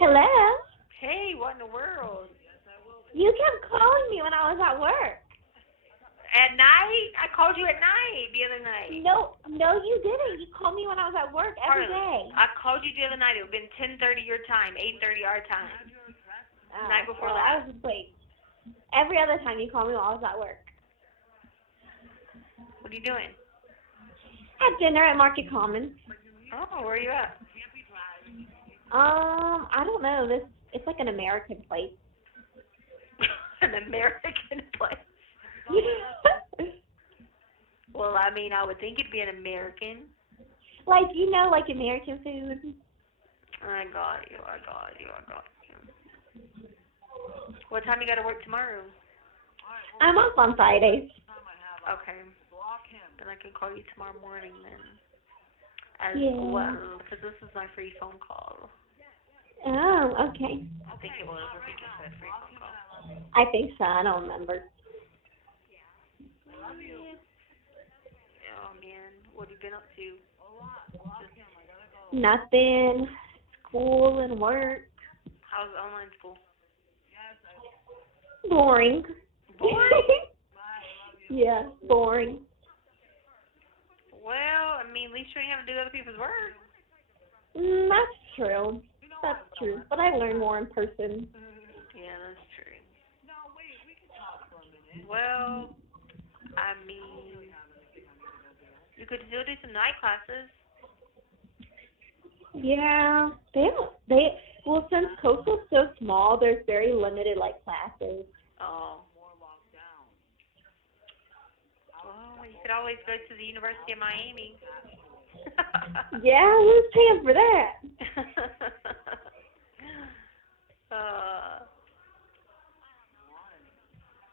Hello? Hey, what in the world? You kept calling me when I was at work. At night? I called you at night the other night. No, you didn't. You called me when I was at work every Harley, day. I called you the other night. It would have been 10:30 your time, 8:30 our time. Oh, Night before well, that. I was late. Every other time you called me while I was at work. What are you doing? Had dinner at Market Commons. Oh, where are you at? I don't know. It's like an American place. An American place. Well, I mean, I would think it'd be an American. Like, like American food. I got you. What time you got to work tomorrow? I'm off on Fridays. Okay. Then I can call you tomorrow morning then. As Yeah. well, because this is my free phone call. Oh, okay. I think it was. I think it said free phone call. I think so. I don't remember. Oh, man. What have you been up to? Nothing. School and work. How's online school? Boring. Boring? Yeah, boring. Well, I mean, at least you ain't having to do other people's work. That's true. That's true. But I learn more in person. Yeah, that's true. Well, I mean, you could still do some night classes. Yeah, well, since Coastal's so small, there's very limited, classes. Oh. Well, you could always go to the University of Miami. Yeah, who's paying for that?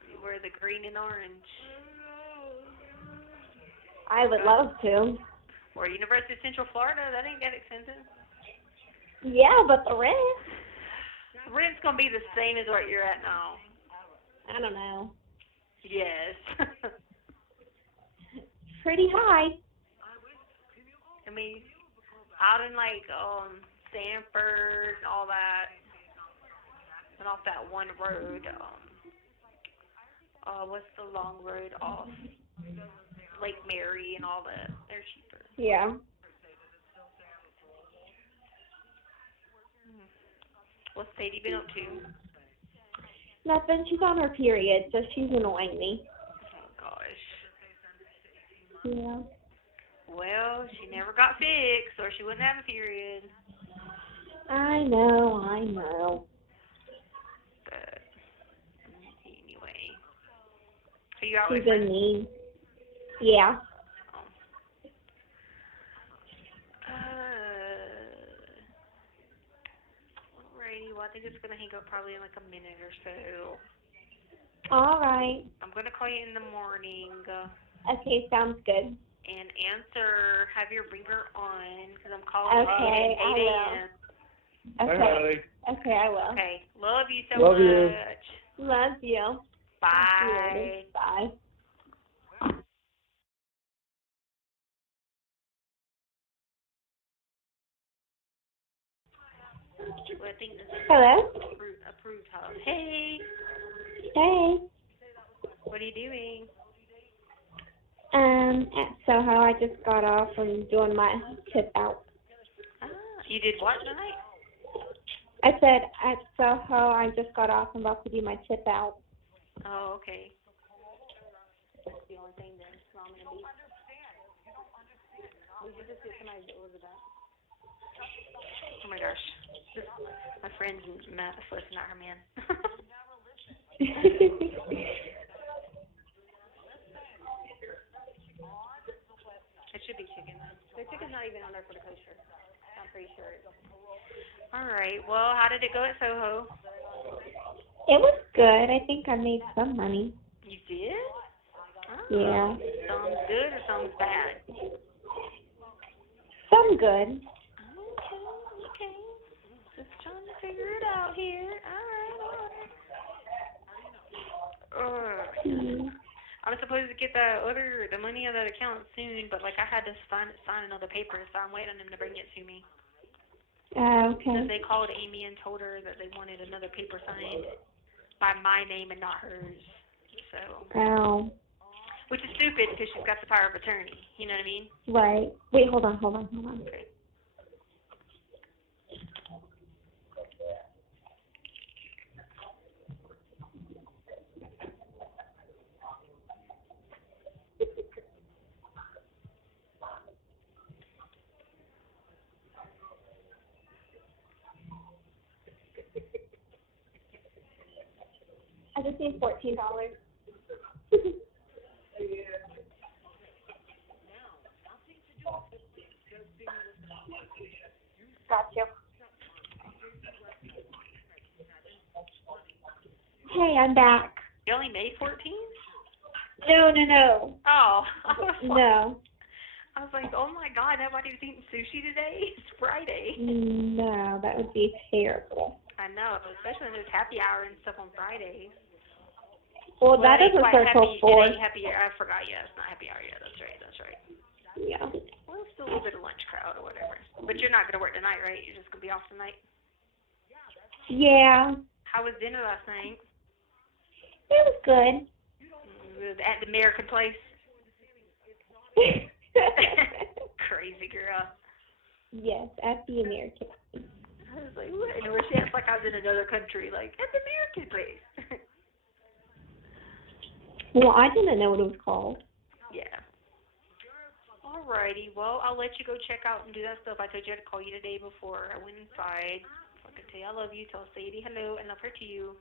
You wear the green and orange. I would love to. Or University of Central Florida, that ain't that expensive. Yeah, but the rent? Rent's gonna be the same as what you're at now. I don't know. Yes. Pretty high. I mean, out in Sanford and all that, and off that one road, what's the long road off Lake Mary and all that? They're cheaper. Yeah. What state you been up to? Nothing. She's on her period, so she's annoying me. Oh gosh. Yeah. Well, she never got fixed, or she wouldn't have a period. I know. But anyway, are you out She's with friends? mean. Yeah. Alrighty, well, I think it's gonna hang up probably in like a minute or so. All right. I'm gonna call you in the morning. Okay, sounds good. And have your ringer on, because I'm calling you Okay, at 8 a.m. Okay. Okay, I will. Okay, love you so Love much. you. Love you. Bye. Bye. Well, I think this is Hello? approved hub. Hey, Hey. what are you doing? At Soho, I just got off from doing my tip out. Ah, you did what tonight? I said at Soho, I just got off. I'm about to do my tip out. Oh, okay. That's the only thing then. So I'm gonna be. We should just get somebody that was that. Oh my gosh. My friend's listening at her man. It should be chicken. Their chicken's not even on there for the kosher. I'm pretty sure it's. Alright, well, how did it go at Soho? It was good. I think I made some money. You did? Oh. Yeah. Sounds good or sounds bad? Some good. Okay. Just trying to figure it out here. Alright. I'm supposed to get the money out of that account soon, but I had to sign another paper, so I'm waiting on him to bring it to me. Okay. They called Amy and told her that they wanted another paper signed by my name and not hers. So, Oh, which is stupid because she's got the power of attorney. You know what I mean? right. Wait, hold on. Okay. I just need $14. Gotcha. Hey, I'm back. You only made 14? No. Oh, No. I was like, oh my God, nobody's eating sushi today. It's Friday. No, that would be terrible. I know, especially when there's happy hour and stuff on Fridays. Well, that it ain't doesn't quite start till happy. 4. It ain't happy hour. I forgot. Yeah, it's not happy hour yet. That's right. Yeah. Well, it's still a little bit of lunch crowd or whatever. But you're not gonna work tonight, right? You're just gonna be off tonight. Yeah. How was dinner last night? It was good. At the American place. Crazy girl. Yes, at the American. I was like, what? And she acts like I was in another country, like at the American place. Well, I didn't know what it was called. Yeah. Alrighty, well, I'll let you go check out and do that stuff. I told you I had to call you today before I went inside. So I can tell you I love you. Tell Sadie hello and love her to you.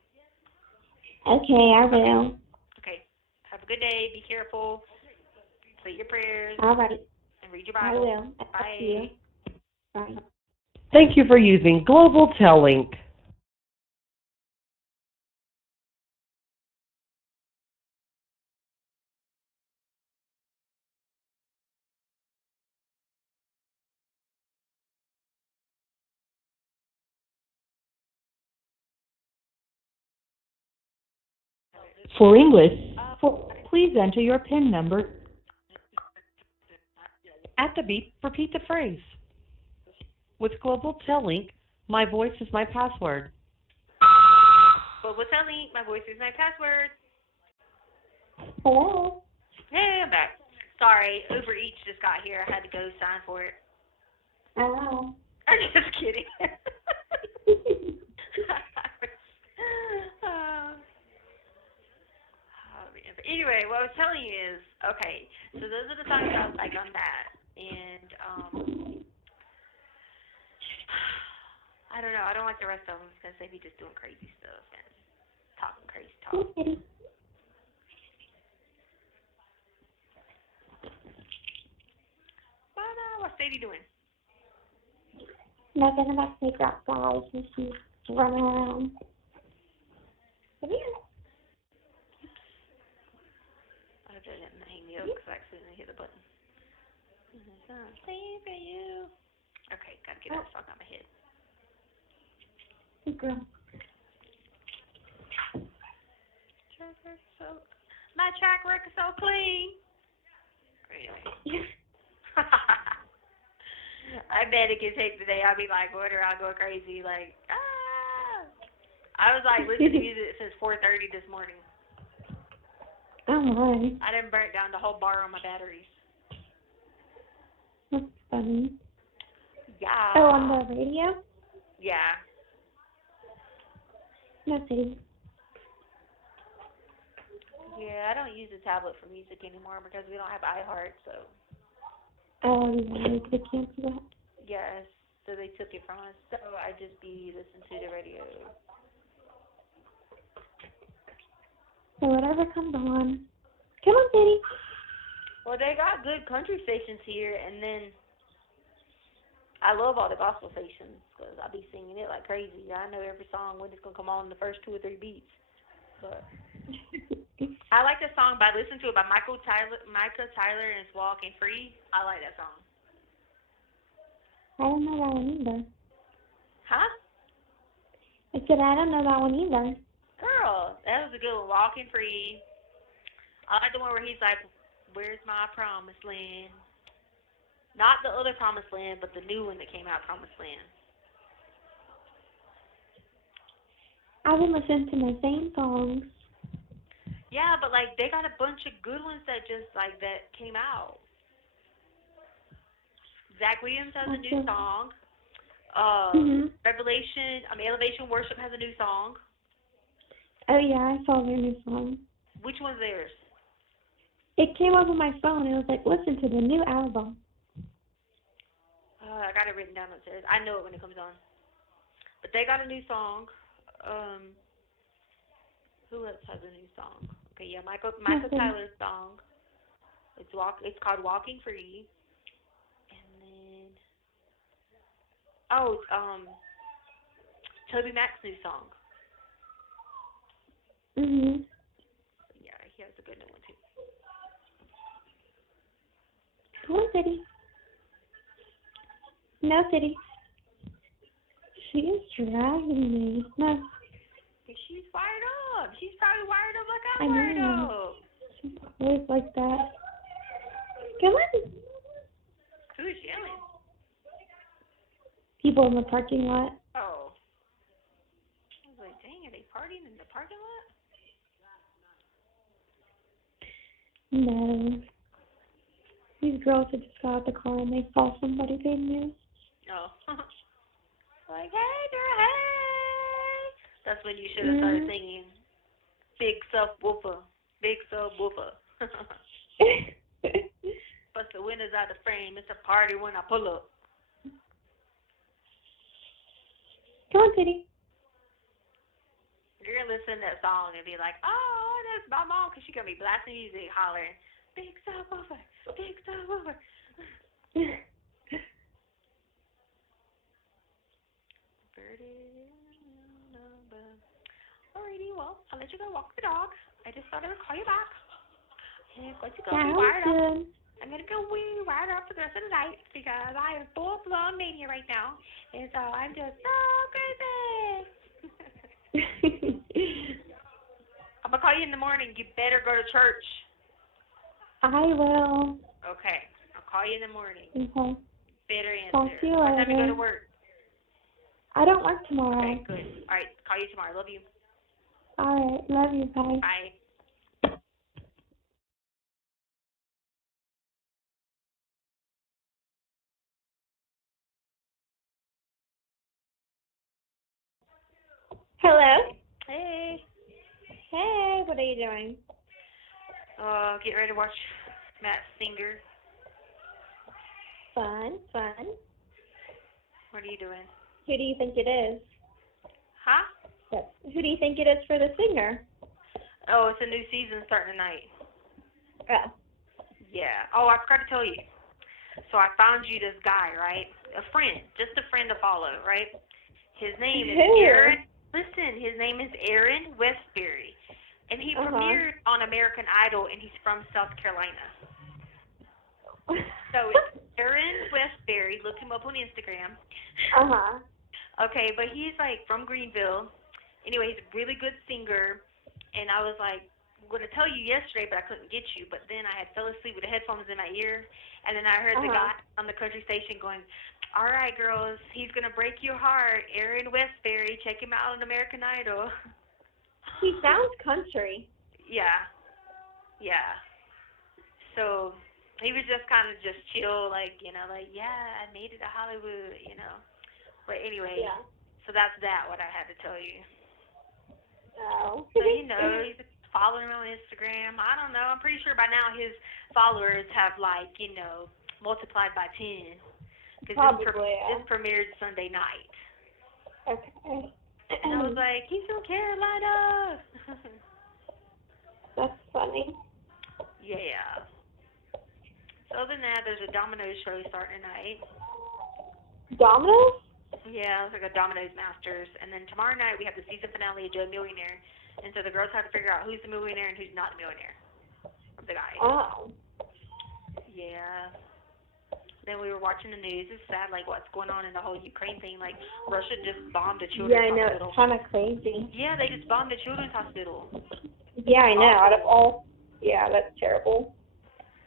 Okay, I will. Okay. Have a good day. Be careful. Say your prayers. All right. And read your I Bible. will. Bye. Bye. Thank you for using Global Tellink. For English, please enter your PIN number. At the beep, repeat the phrase. With Global Tellink, my voice is my password. Global Tellink, my voice is my password. Hello. Hey, I'm back. Sorry, Uber Eats just got here. I had to go sign for it. Oh. I'm just kidding. Anyway, what I was telling you is, okay, so those are the songs I like on that. And, I don't know, I don't like the rest of them because they be just doing crazy stuff and talking crazy talk. Kitty. But, what's Sadie doing? Nothing about to take her outside and she's running around. Come here. I hope that didn't hang me up because I accidentally hit the button. Same for you. Okay, gotta get that song out of my head. Good girl. My track record's so clean. Anyway. I bet it can take the day. I'll be like, what, or I'll go crazy, like, ah. I was like listening to music since 4:30 this morning. Oh, my. I done burnt down the whole bar on my batteries. That's funny. Yeah. Oh, on the radio? Yeah. No, Sadie. Yeah, I don't use the tablet for music anymore because we don't have iHeart, so. Oh, yeah, they cancel that. Yes, so they took it from us. So I just be listening to the radio. So whatever comes on. Come on, Sadie. Well, they got good country stations here, and then I love all the gospel stations because I be singing it like crazy. I know every song when it's going to come on in the first 2 or 3 beats. But I like the song, but I listened to it by Micah Tyler, and it's Walking Free. I like that song. I don't know that one either. Huh? I said I don't know that one either. Girl, that was a good one, Walking Free. I like the one where he's like, where's my promised land? Not the other promised land, but the new one that came out, Promised Land. I've been listening to my same songs. Yeah, but like they got a bunch of good ones that just like that came out. Zach Williams has a new song. Elevation Worship has a new song. Oh yeah, I saw their new song. Which one's theirs? It came up on my phone. It was like, listen to the new album. I got it written down upstairs. I know it when it comes on. But they got a new song. Who else has a new song? Okay, yeah, Michael Tyler's song. It's called Walking Free. And then Toby Mac's new song. Mhm. Yeah, he has a good new one too. Come on, City. No, City. She is dragging me. No. She's fired up. She's probably wired up like I I'm wired know. up. She's always like that. Come on. Who is yelling? People in the parking lot. Oh. I was like, dang, are they partying in the parking lot? No. These girls that just got out the car and they saw somebody they knew. Oh. Like, hey, girl, hey. That's when you should have started singing. Big subwoofer. Big subwoofer. Bust the windows out the frame. It's a party when I pull up. Come on, City. You're going to listen to that song and be like, oh, that's my mom, because she's going to be blasting music, hollering, big subwoofer, big subwoofer. Alrighty, well, I'll let you go walk the dog. I just thought I would call you back. And I'm going to go be wired up. I'm going to go be wired up for the rest of the night because I am full-blown mania right now. And so I'm just so crazy. I'm going to call you in the morning. You better go to church. I will. Okay. I'll call you in the morning. Okay. Better answer. Talk to you later. What time you go to work? I don't work tomorrow. Okay, good. All right. Call you tomorrow. Love you. All right. Love you. Bye. Bye. Hello. Hey. Hey, what are you doing? Getting ready to watch Matt Singer. Fun. What are you doing? Who do you think it is? Huh? Who do you think it is for the singer? Oh, it's a new season starting tonight. Oh. Yeah. Oh, I forgot to tell you. So I found you this guy, right? A friend. Just a friend to follow, right? His name is Aaron. Listen, his name is Aaron Westbury. And he premiered on American Idol, and he's from South Carolina. So it's Aaron Westbury. Look him up on Instagram. Okay, but he's like from Greenville. Anyway, he's a really good singer. And I was like, I'm going to tell you yesterday, but I couldn't get you. But then I had fell asleep with the headphones in my ear. And then I heard the guy on the country station going, all right, girls, he's going to break your heart. Aaron Westbury, check him out on American Idol. He sounds country. Yeah. So he was just kind of just chill, like, yeah, I made it to Hollywood, But anyway, so that's what I had to tell you. Oh. So, he's following him on Instagram. I don't know. I'm pretty sure by now his followers have, multiplied by 10. Because this premiered Sunday night. Okay. And I was like, he's from Carolina. That's funny. Yeah. So other than that, there's a Domino's show starting tonight. Domino's? Yeah, it's like a Domino's Masters. And then tomorrow night we have the season finale of Joe Millionaire. And so the girls have to figure out who's the millionaire and who's not the millionaire of the guys. Oh. Yeah. Then we were watching the news. It's sad, what's going on in the whole Ukraine thing. Russia just bombed a children's hospital. Yeah, I know. It's kind of crazy. Yeah, they just bombed the children's hospital. Yeah, I know. Out of all, yeah, that's terrible.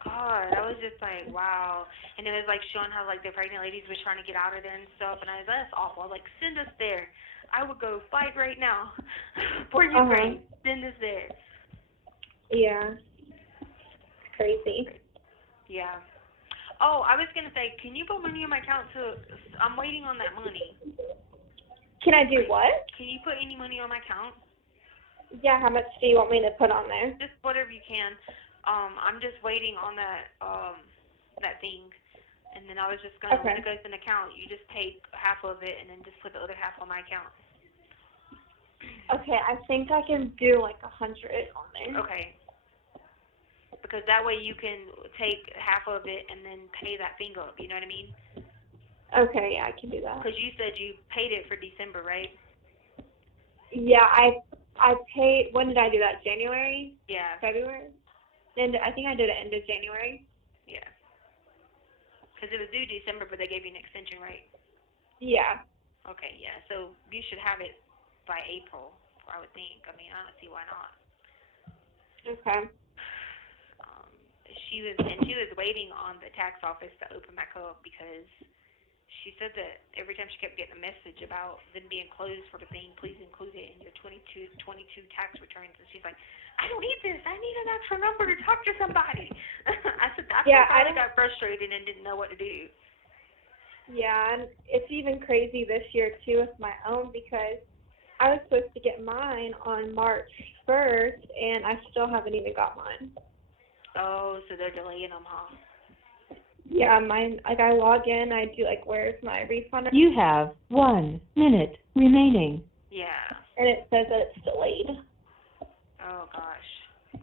God, God, I was just like, wow. And it was like showing how like the pregnant ladies was trying to get out of there and stuff, and I was like, that's awful. Like, send us there. I would go fight right now for Ukraine. Send us there. Yeah. Crazy. Yeah. Oh, I was gonna say, can you put money in my account I'm waiting on that money. Can I do what? Can you put any money on my account? Yeah, how much do you want me to put on there? Just whatever you can. I'm just waiting on that thing. And then I was just gonna, when it goes in the account, you just take half of it and then just put the other half on my account. Okay, I think I can do like 100 on there. Okay. Because that way you can take half of it and then pay that thing up, you know what I mean? Okay, yeah, I can do that. Because you said you paid it for December, right? Yeah, I paid, when did I do that? January? Yeah. February? And I think I did it end of January. Yeah. Because it was due December, but they gave you an extension, right? Yeah. Okay, yeah. So you should have it by April, I would think. I mean, I don't see why not. Okay. She was waiting on the tax office to open back up because she said that every time she kept getting a message about them being closed for the thing, please include it in your 22 tax returns. And she's like, I don't need this. I need an extra number to talk to somebody. I said, that's why I got frustrated and didn't know what to do. Yeah, and it's even crazy this year, too, with my own because I was supposed to get mine on March 1st, and I still haven't even got mine. Oh, so they're delaying them, huh? Yeah, mine, like I log in, I do like, where's my refund? You have 1 minute remaining. Yeah. And it says that it's delayed. Oh, gosh.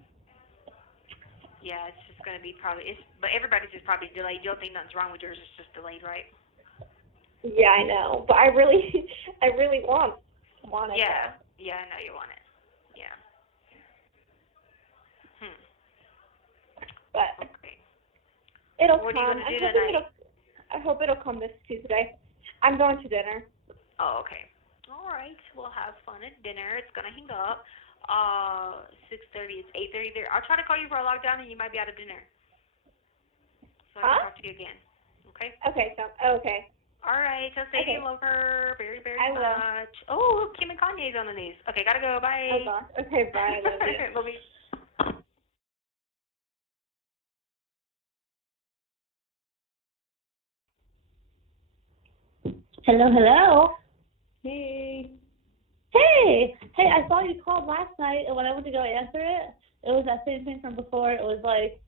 Yeah, it's just going to be but everybody's just probably delayed. You don't think nothing's wrong with yours, it's just delayed, right? Yeah, I know, but I really want it. Yeah, yeah, I know you want it. Yeah. But okay. It'll what come. What are you going to do tonight? I hope it'll come this Tuesday. I'm going to dinner. Oh, okay. All right. We'll have fun at dinner. It's going to hang up. 6:30. It's 8:30 there. I'll try to call you for a lockdown, and you might be out of dinner. So I can talk to you again. Okay? Okay. Okay. All right. Tell Sadie you love her very, very I much. Oh, Kim and Kanye's on the news. Okay, gotta go. Bye. Oh, gosh. Okay, bye. Love you. Love you. Hello. Hey. Hey, I saw you called last night, and when I went to go answer it, it was that same thing from before. It was like,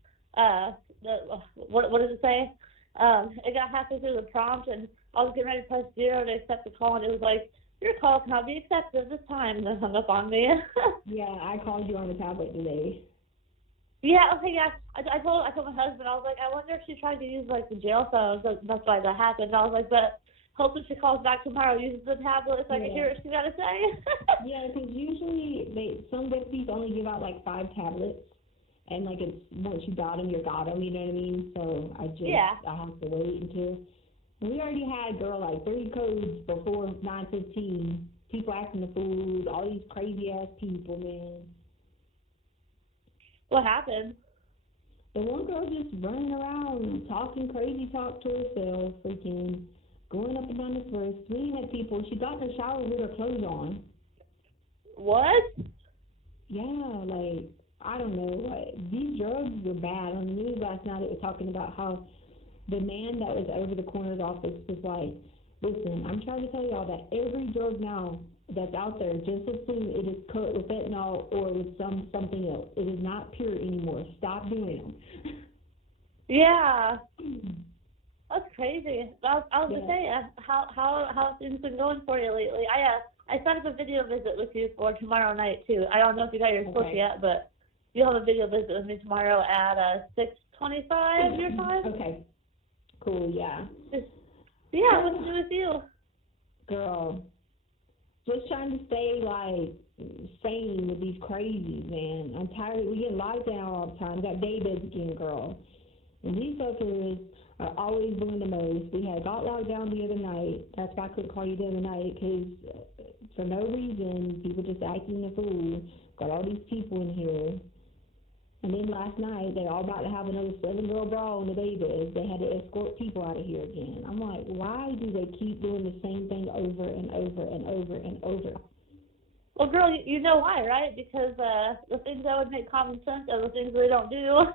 what does it say? It got halfway through the prompt, and I was getting ready to press 0 to accept the call, and it was like, your call cannot be accepted at this time, and then hung up on me. Yeah, I called you on the tablet today. Yeah, okay, yeah. I told my husband, I was like, I wonder if she tried to use, like, the jail phone, so that's why that happened. I was like, but hopefully she calls back tomorrow, uses the tablet so I can hear what she got to say. Yeah, because usually some deputies only give out like 5 tablets, and like it's once you got them, you got them. You know what I mean? So I have to wait until we already had like 3 codes before 9:15. People acting the fool, all these crazy ass people, man. What happened? The one girl just running around talking crazy talk to herself, freaking. Going up and down the stairs, swinging at people. She got in the shower with her clothes on. What? Yeah, like, I don't know. Like, these drugs were bad. On the news last night, it was talking about how the man that was over the coroner's office was like, listen, I'm trying to tell y'all that every drug now that's out there, just assume it is cut with fentanyl or with something else. It is not pure anymore. Stop doing them. Yeah. That's crazy. I was just saying, how things been going for you lately? I set up a video visit with you for tomorrow night too. I don't know if you got your book yet, but you'll have a video visit with me tomorrow at 6:25 your time. Okay. Cool. Yeah. Yeah. What to do with you? Girl, just trying to stay like sane with these crazies, man. I'm tired. We get locked down all the time. Got day beds again, girl. And these fuckers are always doing the most. We got locked down the other night. That's why I couldn't call you the other night, because for no reason, people just acting a fool. Got all these people in here. And then last night, they're all about to have another 7-girl brawl in the Davis. They had to escort people out of here again. I'm like, why do they keep doing the same thing over and over and over and over? Well, girl, you know why, right? Because the things that would make common sense are the things they don't do.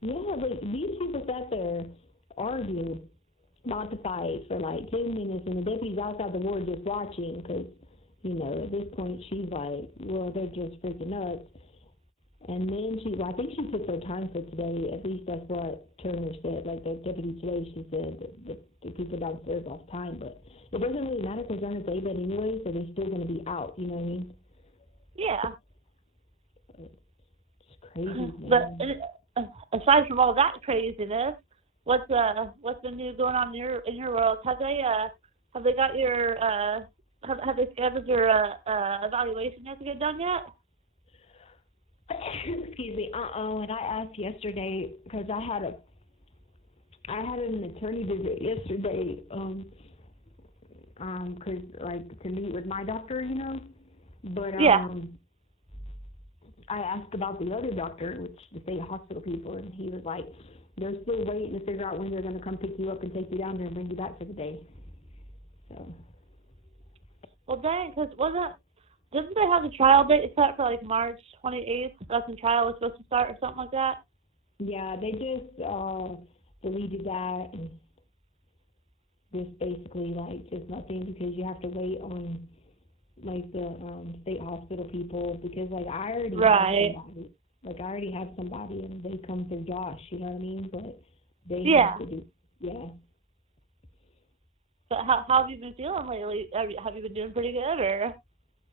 Yeah, but these people sat there arguing about the fight for like 10 minutes, and the deputy's outside the ward just watching because, at this point she's like, well, they're just freaking nuts. And then I think she took her time for today. At least that's what Turner said. Like the deputy today, she said that the people downstairs lost time, but it doesn't really matter because they're on a day bed anyway, so they're still going to be out. You know what I mean? Yeah. It's crazy, man. But aside from all that craziness, what's been new going on in your world? Have they got your have they scheduled your evaluation yet to get done yet? Excuse me. And I asked yesterday because I had an attorney visit yesterday. Cause like to meet with my doctor, But Yeah. I asked about the other doctor, which the state hospital people, and he was like, they're still waiting to figure out when they're going to come pick you up and take you down there and bring you back for the day. So. Well, dang, because didn't they have the trial date set for like March 28th? That's when trial was supposed to start or something like that? Yeah, they just deleted that and just basically like just nothing because you have to wait on like the state hospital people because like I already right. have somebody. Like I already have somebody and they come through Josh, you know what I mean? But they have to do, yeah. But how have you been feeling lately? Have you been doing pretty good or?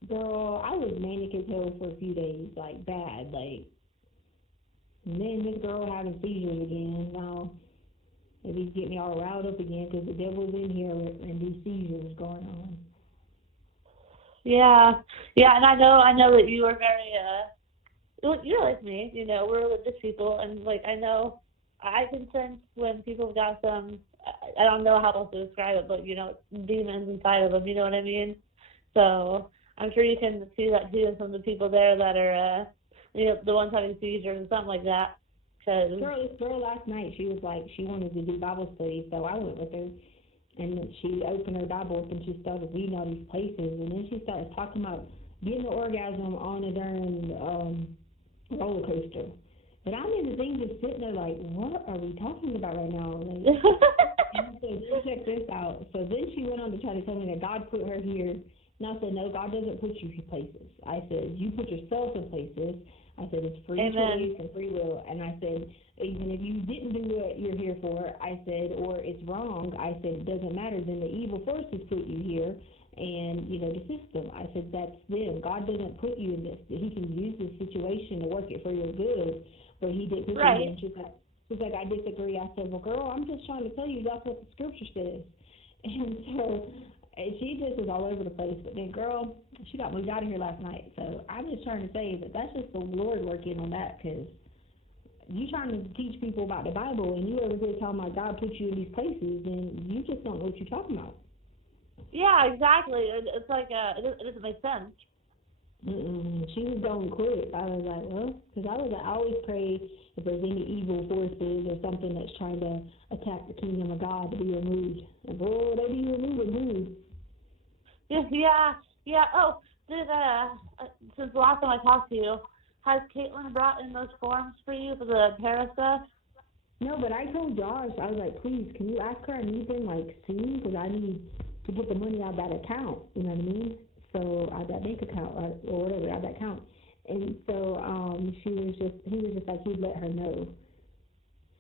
Girl, I was manic as hell for a few days, like bad, like. And then this girl having seizures again. Now, maybe get me all riled up again because the devil's in here and these seizures going on. Yeah, and I know that you are very you're like me, we're religious people, and like I know I can sense when people have got some. I don't know how else to describe it, but demons inside of them. You know what I mean? So I'm sure you can see that too in some of the people there that are, the ones having seizures and something like that. Cause this girl last night, she was like, she wanted to do Bible study, so I went with her. And she opened her Bible up and she started reading all these places. And then she started talking about getting an orgasm on a darn roller coaster. And I'm in the thing just sitting there like, what are we talking about right now? Like, and so check this out. So then she went on to try to tell me that God put her here. And I said, no, God doesn't put you in places. I said, you put yourself in places. I said, it's free choice and free will. And I said, even if you didn't do what you're here for, I said, or it's wrong, I said, it doesn't matter. Then the evil forces put you here. And, the system. I said, that's them. God doesn't put you in this. He can use this situation to work it for your good. But he didn't put you in. And she's like, I disagree. I said, well, girl, I'm just trying to tell you that's what the scripture says. And so she just is all over the place. But then, girl, she got moved out of here last night. So I'm just trying to say that that's just the Lord working on that because you trying to teach people about the Bible and you over here talking about God put you in these places and you just don't know what you're talking about. Yeah, exactly. It's like it doesn't make sense. She was going quick. I was like, well, because I always pray if there's any evil forces or something that's trying to attack the kingdom of God to be removed. And boy, they be removed. Yeah. Oh, since the last time I talked to you, has Caitlin brought in those forms for you for the para stuff? No, but I told Josh, I was like, please, can you ask her I need them soon because I need to get the money out of that account. You know what I mean? So out of that bank account or whatever, out of that account. And so he was just like he'd let her know.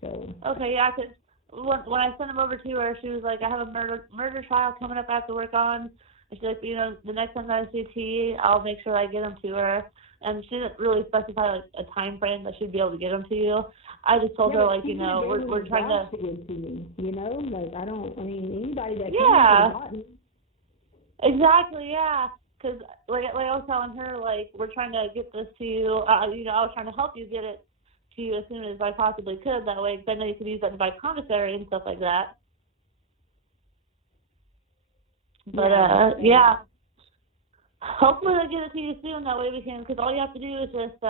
So okay, yeah, because when I sent him over to her, she was like, I have a murder trial coming up I have to work on. And she's like, the next time I see T, I'll make sure I get them to her. And she didn't really specify like a time frame that she'd be able to get them to you. I just told her like, we're trying to give to me, like anybody that can exactly, yeah. Because like I was telling her, like, we're trying to get this to you. I was trying to help you get it to you as soon as I possibly could. That way, because I know you could use that to buy commissary and stuff like that. But yeah. Hopefully they'll get it to you soon. That way we can, because all you have to do is just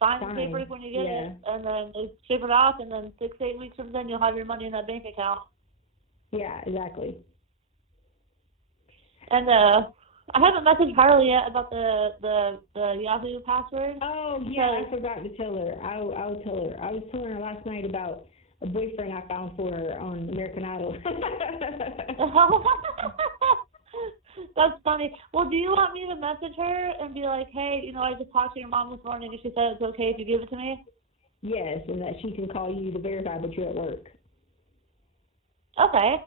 sign the paperwork when you get it, and then they ship it off, and then 6 to 8 weeks from then you'll have your money in that bank account. Yeah, exactly. And I haven't messaged Harley yet about the Yahoo password. Oh yeah, I forgot to tell her. I'll tell her. I was telling her last night about a boyfriend I found for her on American Idol. That's funny. Well, do you want me to message her and be like, hey, you know, I just talked to your mom this morning and she said it's okay if you give it to me? Yes, and that she can call you to verify that you're at work. Okay.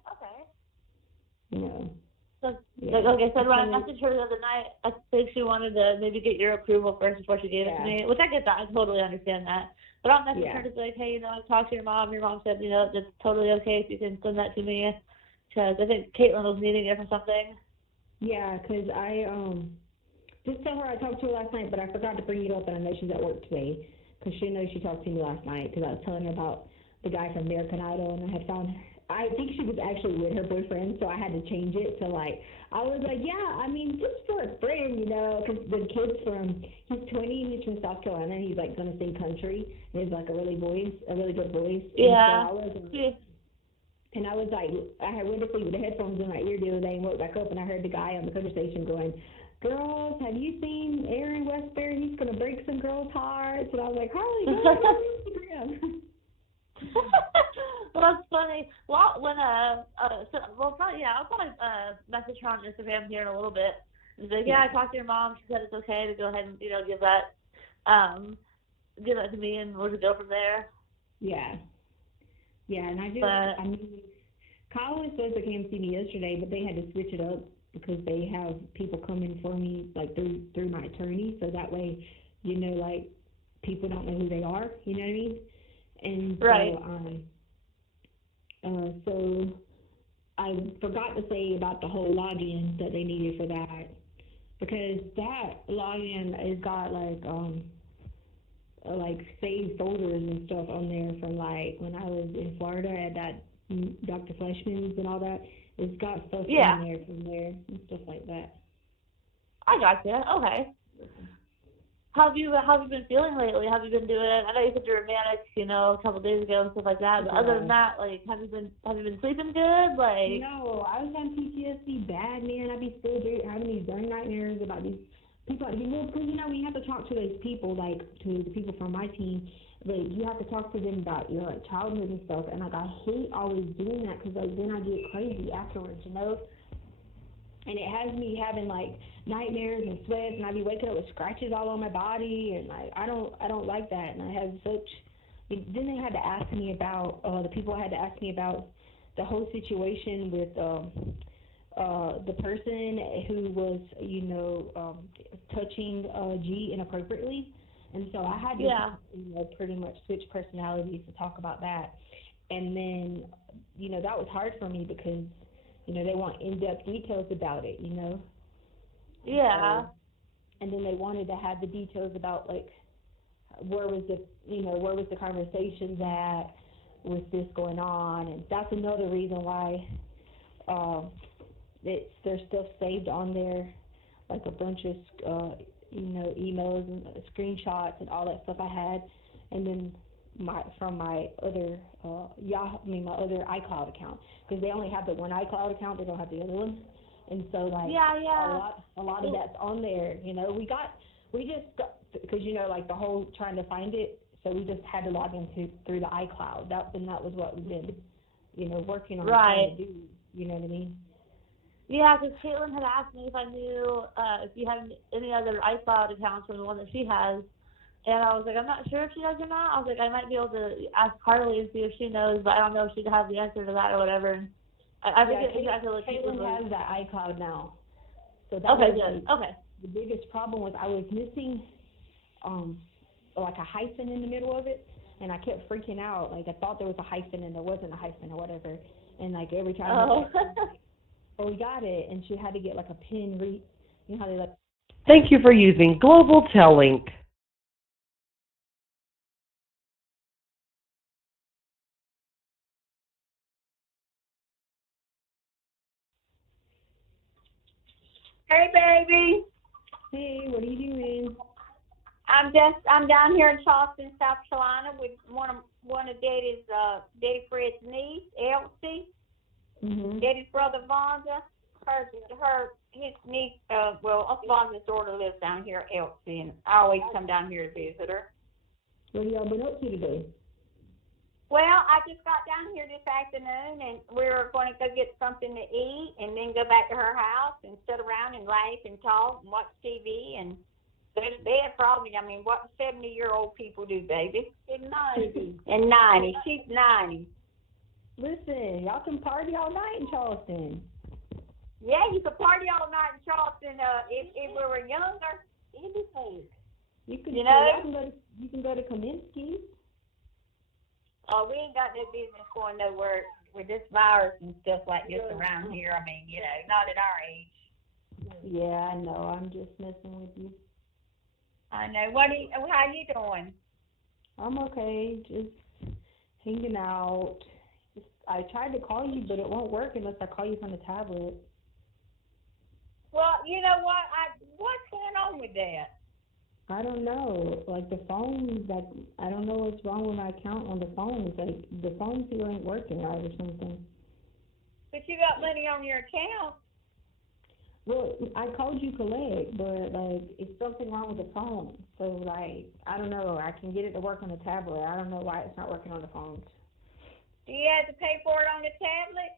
You know. So, like I said, when I messaged her the other night, I think she wanted to maybe get your approval first before she gave it to me, which I get that. I totally understand that. But I'll message her to be like, hey, you know, I talked to your mom. Your mom said, you know, it's totally okay if you can send that to me, because I think Caitlin was needing it for something. Yeah, because I just tell her I talked to her last night, but I forgot to bring it up, and I know she's at work today, because she knows she talked to me last night, because I was telling her about the guy from American Idol, and I think she was actually with her boyfriend, so I had to change it to, like, I was like, yeah, I mean, just for a friend, you know, because the kid's he's 20, he's from South Carolina, and he's, like, going to sing country, and he's, like, a really good voice. Yeah. And I was like, I went to sleep with the headphones in my ear the other day and woke back up, and I heard the guy on the conversation going, girls, have you seen Aaron Westbury? He's going to break some girls' hearts. And I was like, Harley, go on Instagram. Well, that's funny. Well, when I'll probably message her on Instagram here in a little bit. And say, yeah, I talked to your mom. She said it's okay to go ahead and, you know, give that to me, and we'll just go from there. Yeah. Yeah, and I mean, Kyle was supposed to come see me yesterday, but they had to switch it up because they have people coming for me, like, through my attorney, so that way, you know, like, people don't know who they are, you know what I mean? And so I forgot to say about the whole login that they needed for that, because that login has got, like saved folders and stuff on there from, like, when I was in Florida at that Dr. Fleshman's and all that. It's got stuff in there from there and stuff like that. I gotcha. Okay. How have you been feeling lately? Have you been doing? I know you said you were manic, you know, a couple of days ago and stuff like that. But other than that, like, have you been sleeping good? Like, no, I was on PTSD bad, man. I'd be still having these darn nightmares about these people. Because, you know, we have to talk to those people, like, to the people from my team. Like, you have to talk to them about your, like, childhood and stuff. And, like, I hate always doing that because, like, then I get crazy afterwards, you know. And it has me having, like, nightmares and sweats, and I'd be waking up with scratches all on my body, and I don't like that. And I have then they had to ask me about the people had to ask me about the whole situation with the person who was, you know, touching G inappropriately, and so I had to you know, pretty much switch personalities to talk about that. And then, you know, that was hard for me because, you know, they want in-depth details about it, you know. Yeah. And then they wanted to have the details about, like, where was the conversations at with this going on, and that's another reason why there's stuff saved on there, like a bunch of you know, emails and screenshots and all that stuff I had, and then my other my other iCloud account, because they only have the one iCloud account, they don't have the other one. And so, like, a lot of that's on there, you know. We just got, because, you know, like, the whole trying to find it, so we just had to log through the iCloud. That was what we've been, you know, working on trying to do, you know what I mean? Yeah, because Caitlin had asked me if I knew if you had any other iCloud accounts from the one that she has, and I was like, I'm not sure if she does or not. I was like, I might be able to ask Harley and see if she knows, but I don't know if she'd have the answer to that or whatever. And I think exactly what Caitlin has that iCloud now. So that okay, was, good. Okay. The biggest problem was I was missing like a hyphen in the middle of it, and I kept freaking out. Like, I thought there was a hyphen and there wasn't a hyphen or whatever. And, like, every time we got it, and she had to get, like, a pin you know how they, like. Thank you for using Global Tellink. Hey, baby. Hey, what are you doing? I'm down here in Charleston, South Carolina, with one of Daddy Fred's niece, Elsie. Daddy's brother Vonda, his niece. Vonda's daughter lives down here, Elsie, and I always come down here to visit her. What have y'all been up to today? Well, I just got down here this afternoon, and we were going to go get something to eat, and then go back to her house and sit around and laugh and talk and watch TV and go to bed. Probably, I mean, what 70-year-old people do, baby? And 90. And 90. She's 90. Listen, y'all can party all night in Charleston. Yeah, you could party all night in Charleston if we were younger. Anything. You can go to Kaminsky. Oh, we ain't got no business going nowhere with this virus and stuff like this around here. I mean, not at our age. Yeah, I know. I'm just messing with you. I know. How you doing? I'm okay. Just hanging out. I tried to call you, but it won't work unless I call you from the tablet. Well, you know what? What's going on with that? I don't know. Like the phone, I don't know what's wrong with my account on the phone. It's like the phone still ain't working right or something. But you got money on your account. Well, I called you collect, but like it's something wrong with the phone. So like I don't know. I can get it to work on the tablet. I don't know why it's not working on the phone. Do you have to pay for it on the tablet?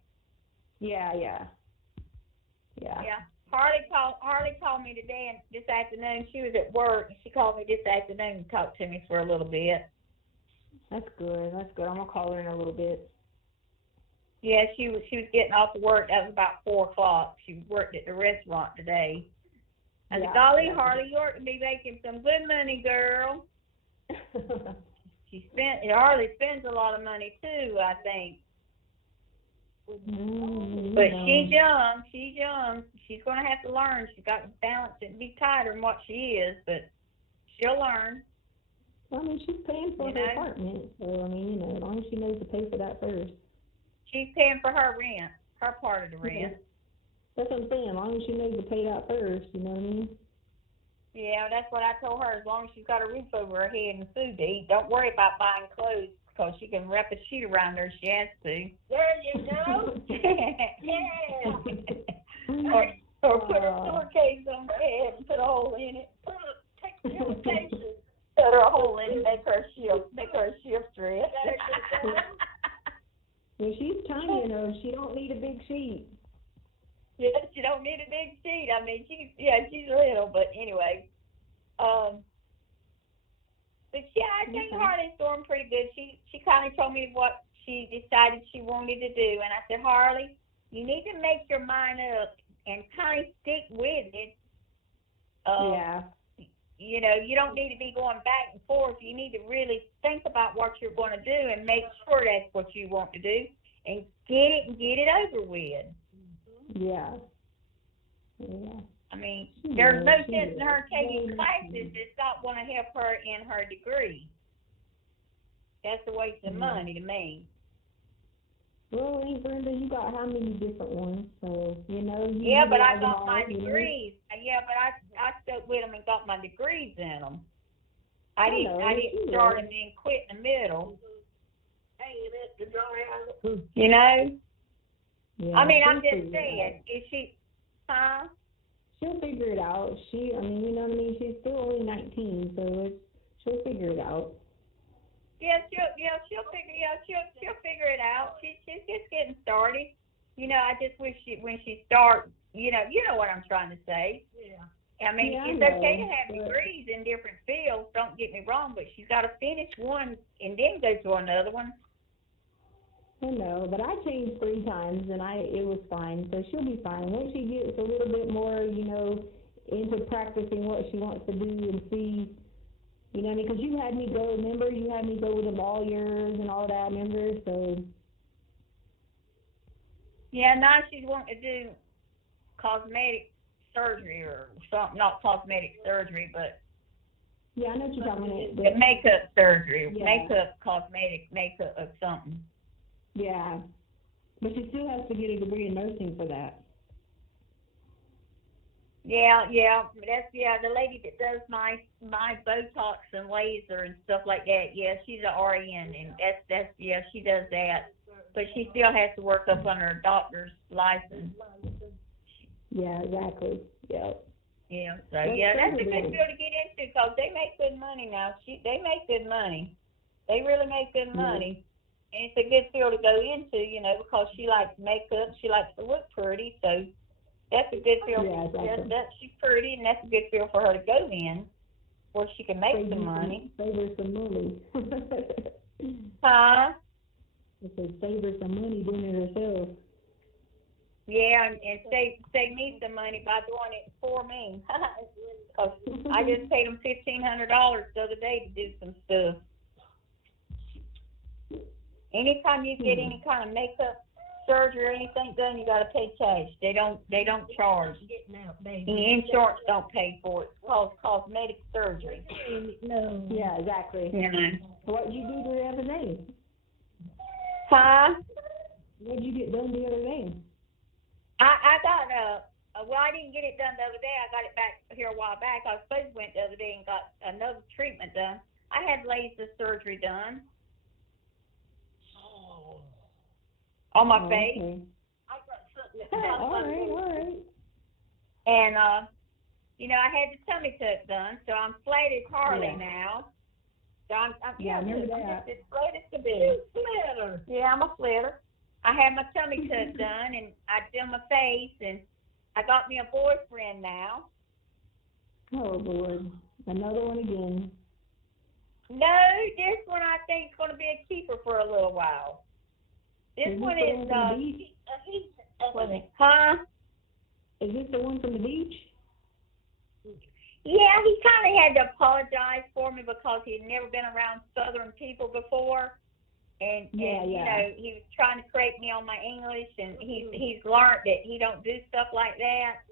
Yeah. Harley called me today and this afternoon. She was at work and she called me this afternoon and talked to me for a little bit. That's good. I'm gonna call her in a little bit. Yeah, she was getting off of work. That was about 4:00. She worked at the restaurant today. I said, golly, Harley, you ought to be making some good money, girl. Harley spends a lot of money too, I think. But she's young. She's going to have to learn. She's got to balance it and be tighter than what she is, but she'll learn. Well, I mean, she's paying for her apartment, so I mean, as long as she knows to pay for that first. She's paying for her rent, her part of the rent. Yeah. That's what I'm saying. As long as she knows to pay that first, you know what I mean? Yeah, that's what I told her. As long as she's got a roof over her head and food to eat, don't worry about buying clothes, because she can wrap a sheet around her if she has to. There you go. Yeah. or put her pillowcase on her head and put a hole in it. Take the pillowcase. Put her a hole in it, make her a shift dress. Well, she's tiny, you know. She don't need a big sheet. Yeah, she don't need a big sheet. I mean, she's little, but anyway. But yeah, I think Harley's doing pretty good. She kind of told me what she decided she wanted to do, and I said, Harley, you need to make your mind up and kind of stick with it. Yeah. You know, you don't need to be going back and forth. You need to really think about what you're going to do and make sure that's what you want to do, and get it over with. Yeah. I mean, there's no sense in her taking classes that's not going to help her in her degree. That's a waste of money to me. Well, Aunt Brenda, you got how many different ones? So, you know. Yeah, but I got my degrees. Yeah, but I stuck with them and got my degrees in them. I didn't start and then quit in the middle. You know? Yeah, I mean, I'm just saying, is she, huh? She'll figure it out. You know what I mean? She's still only 19, so she'll figure it out. Yeah, she'll figure it out. She's just getting started. You know, I just wish when she starts, you know what I'm trying to say. Yeah. I mean, it's okay to have degrees in different fields, don't get me wrong, but she's got to finish one and then go to another one. I know, but I changed 3 times and it was fine, so she'll be fine. Once she gets a little bit more, you know, into practicing what she wants to do and see, you know what I mean? Because you had me go with the lawyers and all that, remember? So. Yeah, now she's wanting to do cosmetic surgery or something, not cosmetic surgery, but. Yeah, I know what you're talking about. The makeup surgery, yeah. Cosmetic makeup or something. Yeah, but she still has to get a degree in nursing for that. Yeah, that's the lady that does my Botox and laser and stuff like that. Yeah, she's an RN, and that's she does that, but she still has to work up on her doctor's license. Yeah, exactly. Yep. Yeah, so that's a good field to get into because they make good money now. They make good money. They really make good money, and it's a good field to go into, because she likes makeup, she likes to look pretty, so. That's a good field. Yeah, exactly. She's pretty, and that's a good field for her to go in, where she can make some money. Save her some money. Huh? I said save her some money doing it herself. Yeah, and save me some money by doing it for me. 'Cause I just paid them $1,500 the other day to do some stuff. Anytime you get any kind of makeup surgery or anything done, you gotta pay cash. They don't charge. And insurance don't pay for it. It's called cosmetic surgery. No. Yeah, exactly. What did you do the other day? Huh? What did you get done the other day? I got well, I didn't get it done the other day. I got it back here a while back. I was supposed to went the other day and got another treatment done. I had laser surgery done. On my face. Okay. I got something. All right. And I had the tummy tuck done, so I'm flat as Harley now. So I'm I remember that. just as flat as could be. Flatter. Yeah, I'm a flatter. I had my tummy tuck done, and I did my face, and I got me a boyfriend now. Oh Lord, another one again. No, this one I think is going to be a keeper for a little while. This one is huh? Is this the one from the beach? Yeah, he kind of had to apologize for me because he'd never been around Southern people before, and he was trying to correct me on my English, and he's learned that he don't do stuff like that.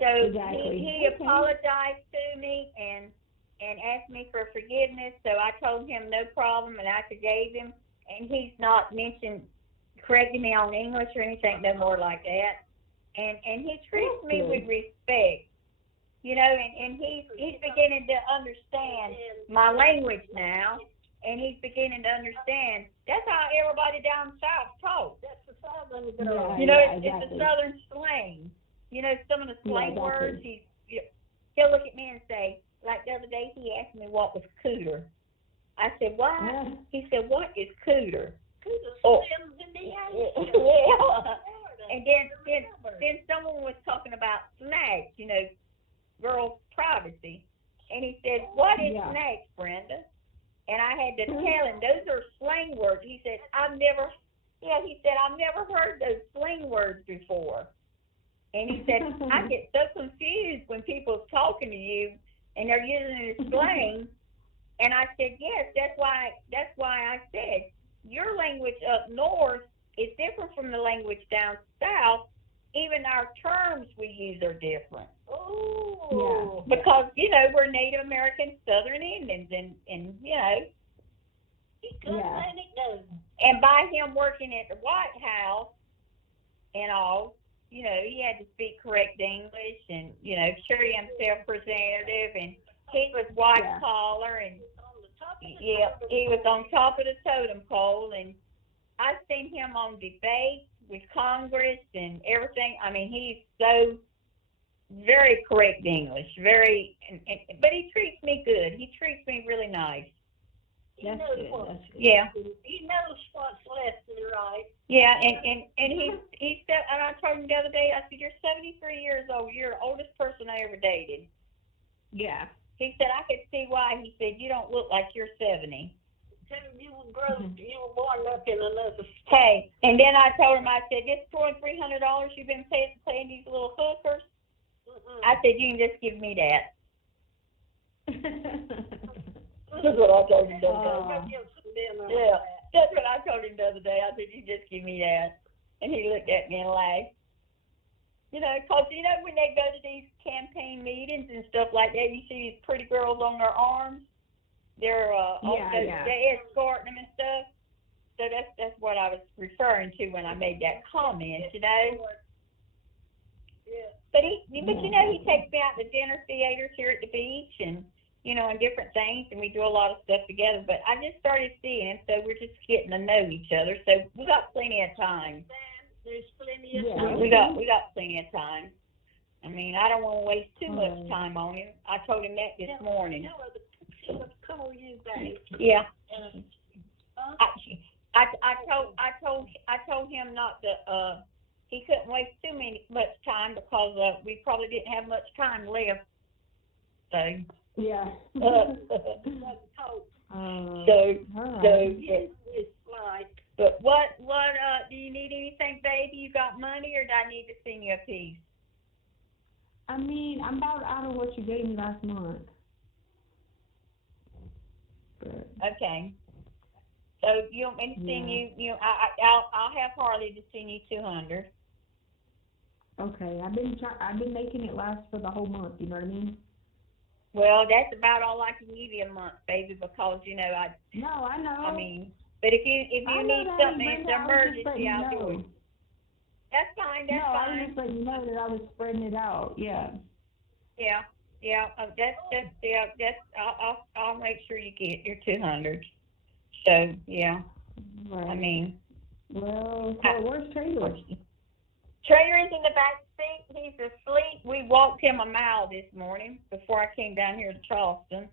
So exactly. he apologized to me and asked me for forgiveness. So I told him no problem, and I forgave him, and he's not mentioned correcting me on English or anything no more like that. And he treats me with respect, and he's beginning to understand my language now, and he's beginning to understand that's how everybody down south talks. That's the southern girl. It's the southern slang. Some of the slang words he'll look at me and say, like the other day he asked me what was cooter. I said, what? Yeah. He said, what is cooter? Oh. Yeah. And then someone was talking about snacks, girls' privacy. And he said, what is snacks, Brenda? And I had to tell him, those are slang words. He said, I've never heard those slang words before. And he said, I get so confused when people's talking to you and they're using the slang. And I said, yes, that's why I said, your language up north is different from the language down south. Even our terms we use are different. Oh, yeah. Because, we're Native American Southern Indians, and and by him working at the White House and all, he had to speak correct English and, carry himself representative, and he was white collar, and he was on top of the totem pole, and I've seen him on debate with Congress and everything. I mean, he's so very correct English, but he treats me good. He treats me really nice. That's good. Yeah. He knows what's left and right. Yeah, and he said, and I told him the other day, I said, you're 73 years old. You're the oldest person I ever dated. Yeah. He said, I could see why. He said, you don't look like you're 70. You were born up in another. Hey, and then I told him, I said, this $200-300 you've been paying these little hookers. I said, you can just give me that. That's what I told him the other day. Yeah, that's what I told him the other day. I said, you just give me that. And he looked at me and laughed. Because, when they go to these campaign meetings and stuff like that, you see these pretty girls on their arms. They're they escorting them and stuff. So that's what I was referring to when I made that comment, But you know, he takes me out to dinner theaters here at the beach, and and different things, and we do a lot of stuff together. But I just started seeing him, so we're just getting to know each other. So we got plenty of time. There's plenty of time. We got plenty of time. I mean, I don't want to waste too much time on him. I told him that this morning. Yeah. I told him not to. He couldn't waste much time because we probably didn't have much time left. So. Yeah. But what do you need anything, baby? You got money, or do I need to send you a piece? I mean, I'm about out of what you gave me last month. But, okay. So you want me to send you? I'll have Harley to send you $200. Okay. I've been making it last for the whole month. You know what I mean? Well, that's about all I can give you a month, baby, because I. No, I know. I mean, but if you need something, it's an emergency, I'll do it. That's fine. That's fine. I was just letting you know that I was spreading it out. Yeah. Yeah. I'll make sure you get your 200. So yeah. Right. I mean. Well, where's Taylor? Trailer is in the back seat. He's asleep. We walked him a mile this morning before I came down here to Charleston.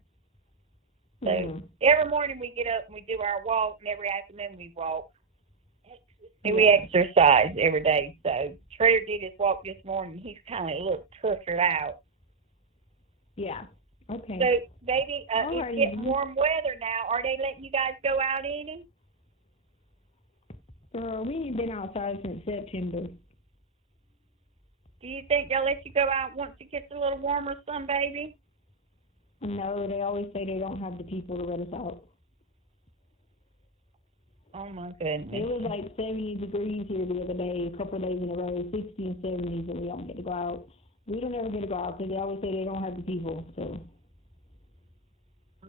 So every morning we get up and we do our walk, and every afternoon we walk. And we exercise every day. So Trailer did his walk this morning. He's kind of looked tuckered out. Yeah. Okay. So, baby, it's getting warm weather now. Are they letting you guys go out any? We ain't been outside since September. Do you think they'll let you go out once it gets a little warmer, some baby? No, they always say they don't have the people to let us out. Oh, my goodness. It was like 70 degrees here the other day, a couple of days in a row, 60 and 70s, and we don't get to go out. We don't ever get to go out because they always say they don't have the people, so.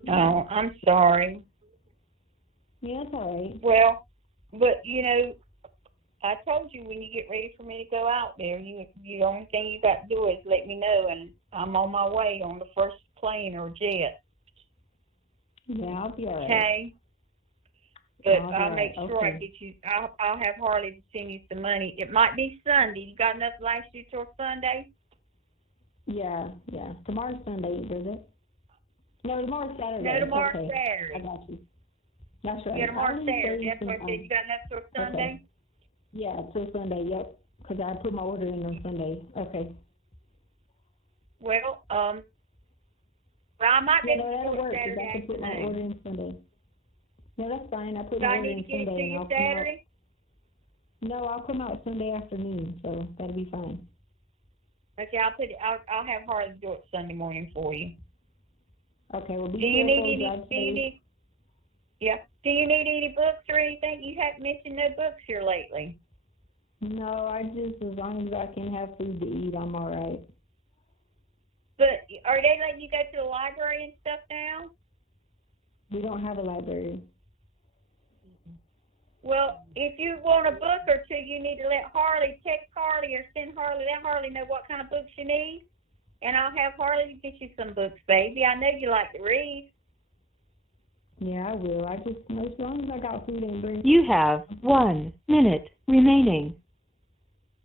Oh, I'm sorry. Yeah, it's all right. Well, but, I told you when you get ready for me to go out there, the only thing you got to do is let me know, and I'm on my way on the first plane or jet. Yeah, I'll be all right. Okay. But I'll make sure I get you. I'll have Harley to send you some money. It might be Sunday. You got enough to last you till Sunday? Yeah. Tomorrow's Sunday, does it? No, tomorrow's Saturday. No, tomorrow's Saturday. I got you. That's right. Yeah, tomorrow's Saturday. That's what I said. You got enough till Sunday? Okay. Yeah, till Sunday. Yep. Because I put my order in on Sunday. Okay. Well, I might be able to that'll work. Saturday I can put my afternoon. order in Sunday. No, that's fine. I put So my I order need in to get it to Sunday. you Saturday? No, I'll come out Sunday afternoon, so that'll be fine. Okay, I'll have Harley do it Sunday morning for you. Okay, well, Do you need any books or anything? You haven't mentioned no books here lately. No, as long as I can have food to eat, I'm all right. But are they letting you go to the library and stuff now? We don't have a library. Well, if you want a book or two, you need to text Harley or send Harley, let Harley know what kind of books you need. And I'll have Harley get you some books, baby. I know you like to read. Yeah, I will. As long as I got food and drink. You have 1 minute remaining.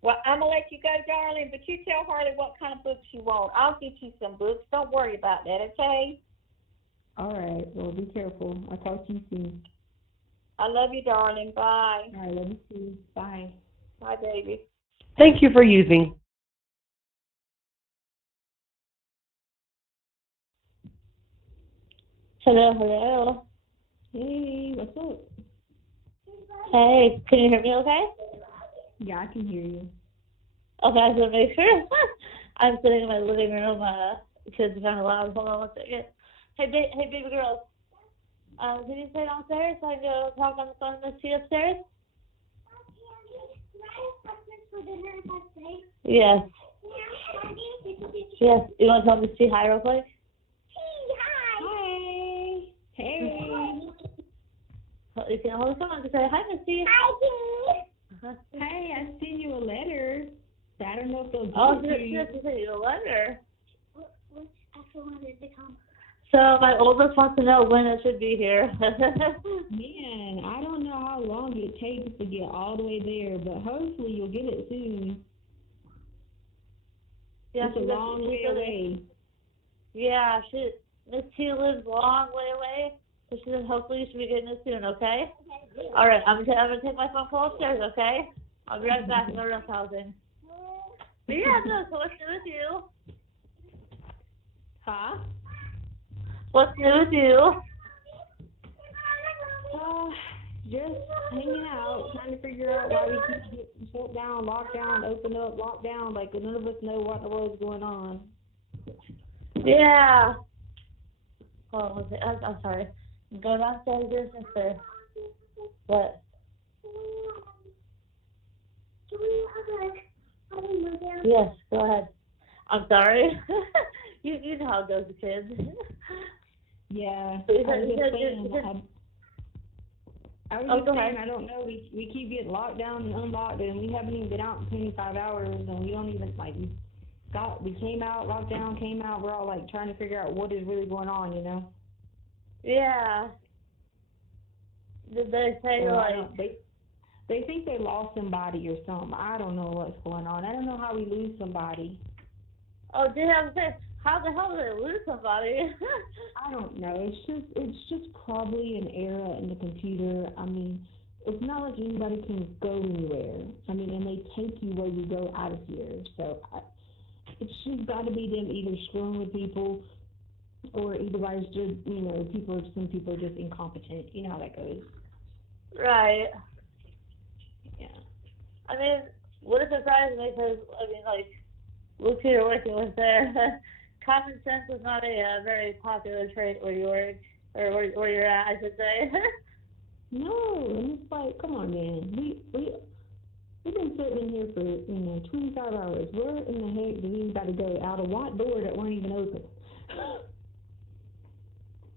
Well, I'm going to let you go, darling, but you tell Harley what kind of books you want. I'll get you some books. Don't worry about that, okay? All right. Well, be careful. I'll talk to you soon. I love you, darling. Bye. All right, love you too. Bye. Bye, baby. Thank you for using Hello. Hey, what's up? Hey, can you hear me okay? Yeah, I can hear you. Okay, I just want to make sure. I'm sitting in my living room. Kids are kind of loud. Hold on one second. Hey, baby girls. Can you stay downstairs so I can go talk on the phone with Miss T upstairs? Yes. Yes. You want to tell Miss T hi real quick? Hi. Hey. You can hold the phone to say hi, Miss T. Hey, I sent you a letter Saturday don't know if they'll Oh, give it to she you. has to send you a letter. Which actually wanted to come? So my oldest wants to know when it should be here. Man, I don't know how long it takes to get all the way there, but hopefully you'll get it soon. Yeah, It's a long way away. Yeah, Miss T lives a long way away, so she said hopefully you should be getting it soon, okay? All right, I'm gonna take my phone call upstairs, okay? I'll be right back in the rest housing. But yeah, no, so what's new with you? Huh? What's new with you? Just hanging out, trying to figure out why we keep getting shut down, locked down, open up, locked down, like none of us know what in the world's going on. Yeah. Oh, I'm sorry. Go downstairs, dear sister. What? Yes, go ahead. I'm sorry. you know how it goes with kids. Yeah, So I was Oh, just go saying, ahead. I don't know, we keep getting locked down and unlocked, and we haven't even been out in 25 hours, and we don't even, like, we came out, locked down, came out, we're all, like, trying to figure out what is really going on, you know? Yeah. Did they say, So like... They think they lost somebody or something. I don't know what's going on. I don't know how we lose somebody. Oh, did I say, how the hell did they lose somebody? I don't know. It's just probably an error in the computer. I mean, it's not like anybody can go anywhere. I mean, and they take you where you go out of here. So it's just got to be them either screwing with people, or otherwise just, you know, some people are just incompetent. You know how that goes. Right. Yeah. I mean, would it surprise me because, I mean, like, look who you're working with there. Common sense is not a very popular trait where you work, or where you're at, I should say. No, and it's like, come on, man. We've been sitting in here for, 25 hours. Where in the heck do we got to go? Out of what door that weren't even open?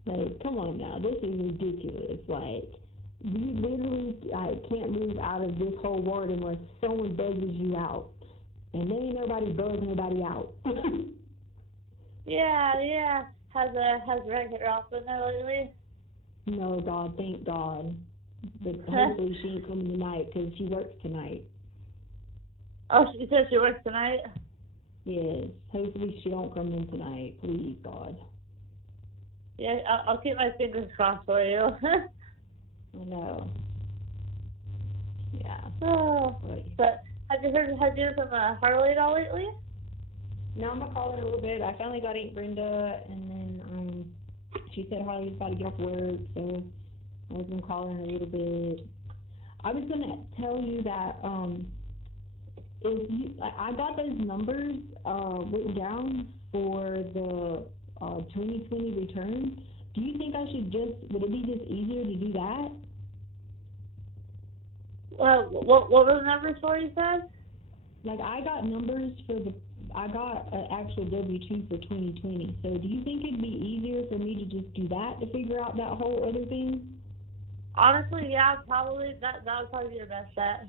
Like, come on now. This is ridiculous. Like, you literally can't move out of this whole ward unless someone buzzes you out. And then ain't nobody buzzing nobody out. Yeah. Has Wreck-It Ralph been there lately? No, God, thank God. But hopefully she ain't coming tonight because she works tonight. Oh, she said she works tonight? Yes. Hopefully she don't come in tonight. Please, God. Yeah, I'll keep my fingers crossed for you. I know. Yeah. Oh, but have you heard from Harley at all lately? No, I'm gonna call her in a little bit. I finally got Aunt Brenda, and then she said Harley's about to get off work, so I was gonna call her in a little bit. I was gonna tell you that I got those numbers written down for the 2020 return. Do you think I should would it be just easier to do that? What were the numbers for, you said? Like, I got numbers I got an actual W-2 for 2020. So do you think it'd be easier for me to just do that to figure out that whole other thing? Honestly, yeah, probably. That would probably be your best bet.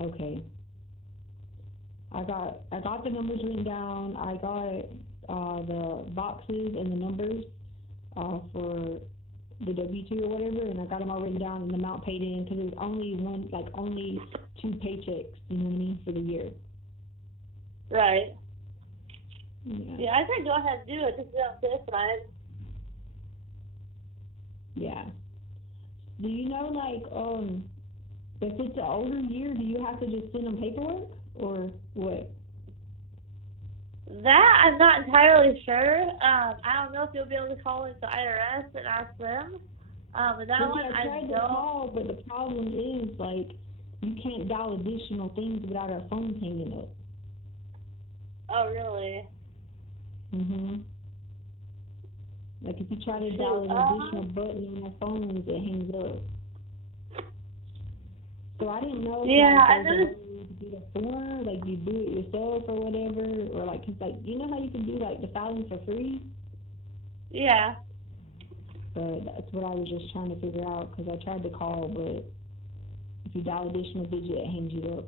Okay. I got the numbers written down. I got the boxes and the numbers for the W-2 or whatever, and I got them all written down and the amount paid in, because there's only only 2 paychecks, you know what I mean, for the year. Right. Yeah. I think go ahead and do it. Just don't satisfied. Yeah. Do you know, like, if it's an older year, do you have to just send them paperwork, or what? That I'm not entirely sure. I don't know if you'll be able to call into IRS and ask them. But that one I tried to call, but the problem is, like, you can't dial additional things without our phones hanging up. Oh, really? Like, if you try to dial an additional button on our phones, it hangs up. So I didn't know. Yeah, I noticed. To do the form, like, you do it yourself or whatever, or like, cause like, you know how you can do like the filing for free? Yeah. But that's what I was just trying to figure out, because I tried to call, but if you dial additional digit, it hangs you up.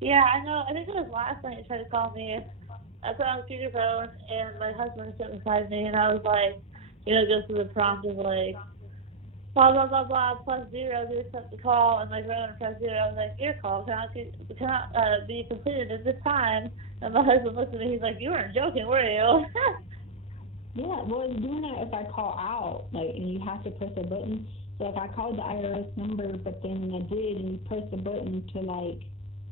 Yeah, I know. I think it was last night you tried to call me. I put on speakerphone, and my husband was sitting beside me, and I was like, go through the prompt of like, blah, blah, blah, blah, +0 to accept the call, and like, right when I pressed 0, I was like, your call cannot be completed at this time. And my husband looked at me, he's like, you weren't joking, were you? Yeah, well, it's doing that if I call out, like, and you have to press a button. So if I called the IRS number, but then I did, and you press the button to, like,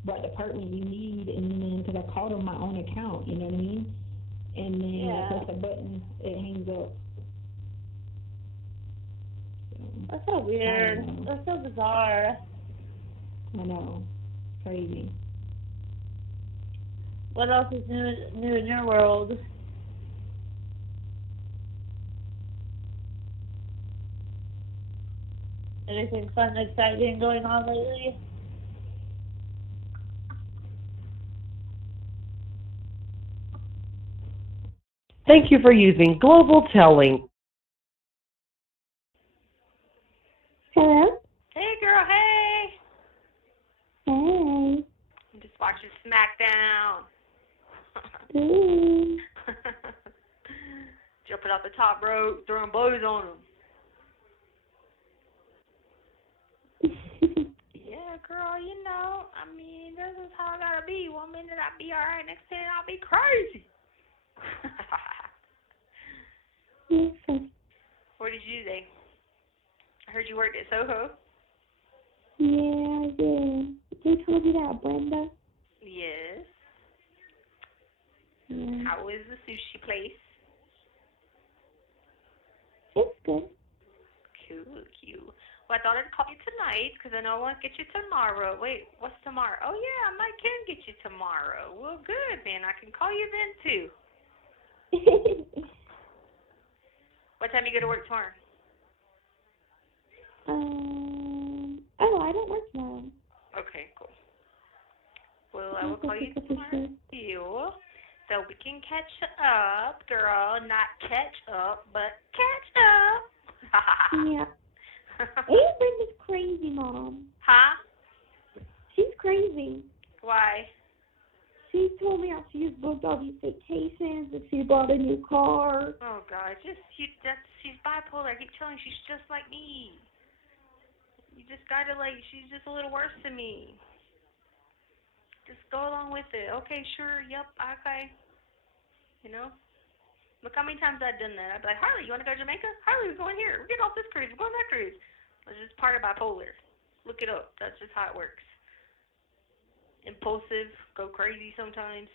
what department you need, and then, because I called on my own account, you know what I mean? And then Yeah. I press the button, it hangs up. So, That's so weird. That's so bizarre. I know. Crazy. What else is new in your world? Anything fun and exciting going on lately? Thank you for using Global Telling. Hello? Hey, girl, hey. Hey. I'm just watching SmackDown. Ooh. Jumping off the top rope, throwing blows on them. Yeah, girl, I mean, this is how I gotta be. 1 minute I'll be alright, next minute I'll be crazy. What did you do today? I heard you worked at Soho. Yeah, I did. Who told you that, Brenda? Yes. Yeah. How is the sushi place? It's good. Cool. Well, I thought I'd call you tonight because I know I want to get you tomorrow. Wait, what's tomorrow? Oh, yeah, I might can get you tomorrow. Well, good, then. I can call you then, too. What time you go to work tomorrow? I don't work tomorrow. Okay, cool. Well, I will call you tomorrow, too, so we can catch up, girl. Not catch up, but catch up. Yeah. Aunt Brenda's crazy, Mom. Huh? She's crazy. Why? She told me how she's booked all these vacations and she bought a new car. Oh, God. She's bipolar. I keep telling you, she's just like me. You just gotta, she's just a little worse than me. Just go along with it. Okay, sure, yep, okay. Look how many times I've done that. I'd be like, Harley, you want to go to Jamaica? Harley, we're going here. We're getting off this cruise. We're going on that cruise. It's just part of bipolar. Look it up. That's just how it works. Impulsive, go crazy sometimes.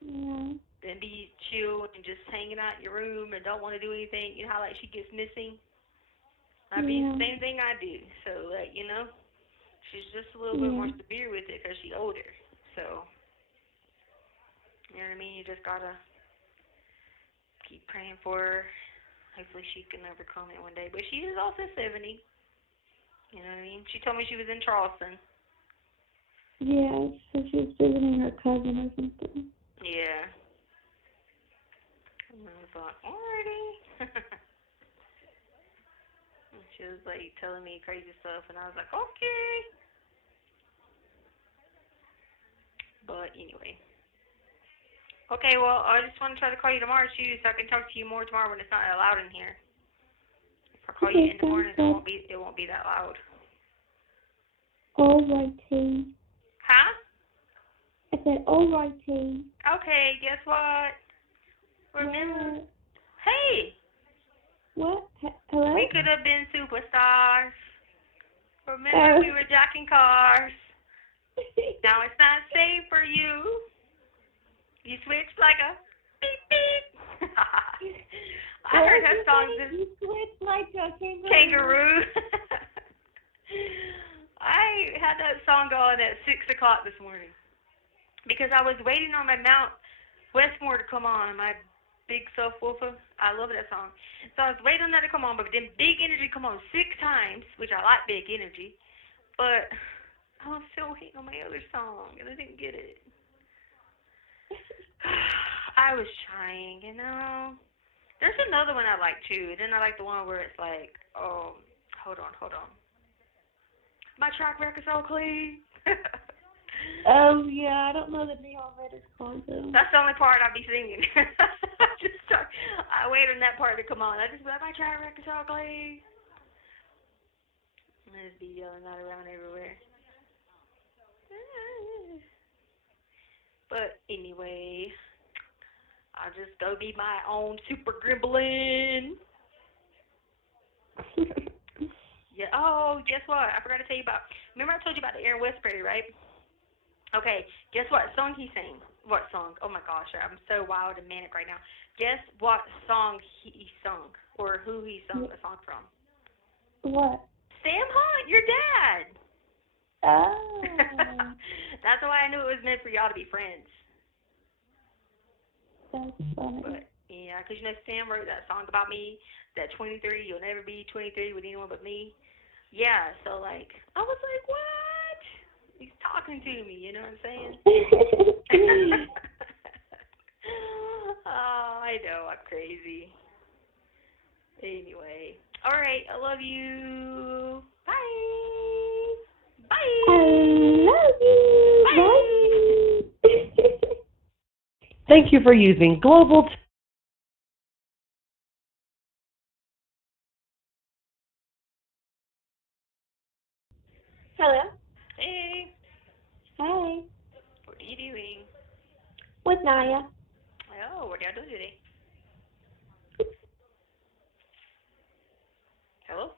Yeah. Then be chill and just hanging out in your room and don't want to do anything. You know how, she gets missing? I mean, the same thing I do. So, she's just a little bit more severe with it because she's older. So, you know what I mean? You just gotta keep praying for her. Hopefully she can overcome it one day. But she is also 70. You know what I mean? She told me she was in Charleston. Yeah, so she was visiting her cousin or something. Yeah. And I was like, alrighty. She was telling me crazy stuff, and I was like, okay. But anyway. Okay, well, I just want to try to call you tomorrow, too, so I can talk to you more tomorrow when it's not that loud in here. If I call you in the morning, it won't be that loud. Alrighty. Huh? I said alrighty. Okay, guess what? Remember? Hey! What? Hello? We could have been superstars. Remember, we were jacking cars. Now it's not safe for you. You switched like a beep beep. I heard her song. You switched like a kangaroo. I had that song going at 6 o'clock this morning because I was waiting on my Mount Westmore to come on, my big subwoofer. I love that song. So I was waiting on that to come on, but then Big Energy come on 6 times, which I like Big Energy, but I was still waiting on my other song, and I didn't get it. I was trying, There's another one I like, too. Then I like the one where it's like, hold on. My track record's so clean. Oh, yeah, I don't know the Neon Raiders song, though. That's the only part I'll be singing. I wait on that part to come on. I just be like, I try to wreck a chocolate. And I just be yelling that around everywhere. But anyway, I'll just go be my own super gremlin. Yeah. Oh, guess what? I forgot to tell you about. Remember I told you about the Aaron Westbury, right? Okay. Guess what song he sang? What song? Oh my gosh, I'm so wild and manic right now. Guess what song he sung, or who he sung the song from? What? Sam Hunt, your dad. Oh. That's why I knew it was meant for y'all to be friends. That's funny. But yeah, 'cause you know Sam wrote that song about me, that 23, you'll never be 23 with anyone but me. Yeah, so like, I was like, what? He's talking to me, you know what I'm saying? Oh, I know, I'm crazy. Anyway, all right, I love you. Bye. Bye. I love you. Bye. Thank you for using Global Hello. Hey, Hey. what are you doing? With Naya. Oh, what are y'all doing today? Hello?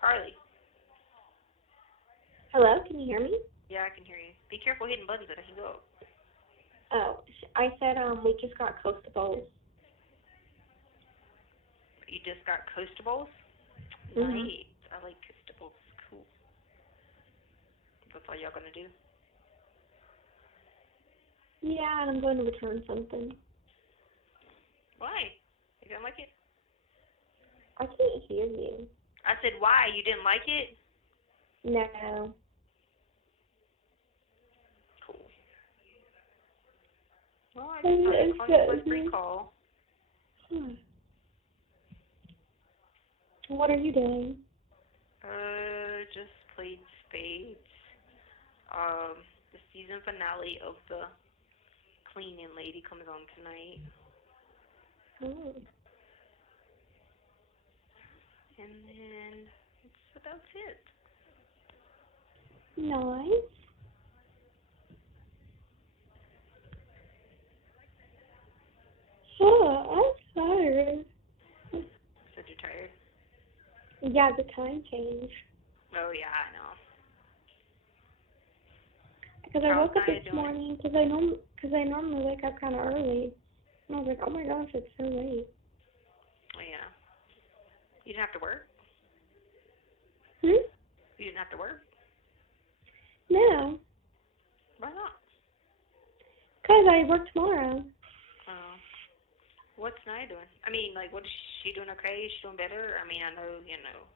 Harley. Hello, can you hear me? Yeah, I can hear you. Be careful hitting buttons that I can go. Oh, I said we just got Coastables. You just got Coastables? Mhm. Nice. I like Coastables. Cool. That's all y'all gonna do? Yeah, and I'm going to return something. Why? You didn't like it? I can't hear you. I said, why? You didn't like it? No. Cool. Well, I just thought I'd call you my free call. What are you doing? Just played spades. The season finale of the Cleaning Lady comes on tonight. Oh. And then that's about it. Nice. Oh, I'm tired. Said you're tired? Yeah, the time change. Oh, yeah, I know. Because I woke up this morning because I normally wake up kind of early. And I was like, oh my gosh, it's so late. Oh, yeah. You didn't have to work? Hmm? You didn't have to work? No. Why not? Because I work tomorrow. Oh. What's Nia doing? I mean, like, what is she doing okay? Is she doing better? I mean, I know, you know.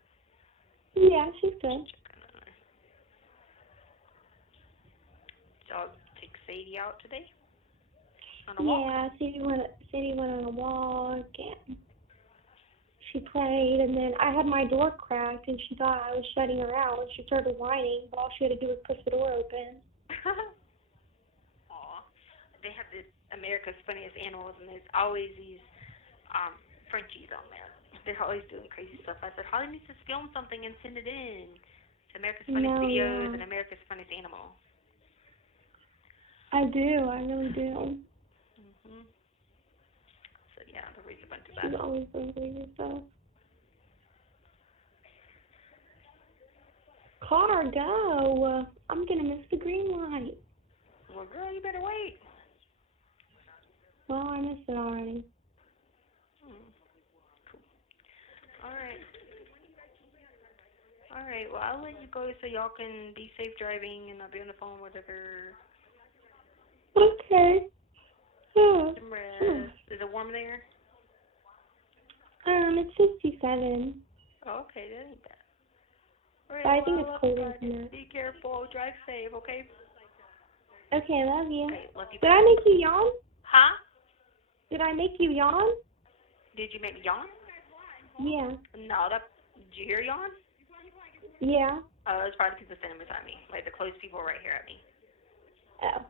Yeah, she's good. Y'all take Sadie out today? On a walk? Yeah, Sadie went on a walk and she played, and then I had my door cracked and she thought I was shutting her out and she started whining, but all she had to do was push the door open. Aw. They have this America's Funniest Animals, and there's always these Frenchies on there. They're always doing crazy stuff. I said, Holly needs to film something and send it in to America's Funniest Videos and America's Funniest Animal. I do. I really do. Mhm. So yeah, they'll raise a bunch of She's that. always doing crazy stuff. Car, go. I'm going to miss the green light. Well, girl, you better wait. Well, I missed it already. Cool. All right, well, I'll let you go so y'all can be safe driving and I'll be on the phone, whatever. Okay. Yeah. Some rest. Is it warm there? It's 67. Oh, okay, that ain't bad. All right, But I think well, it's colder than that. be careful. Drive safe, okay? Okay, love you. Okay, love you. Did I make you yawn? Huh? Did I make you yawn? Did you make me yawn? Yeah. No, did you hear yawn? Yeah. Oh, it's probably people standing beside me. Like the close people right here at me. Oh.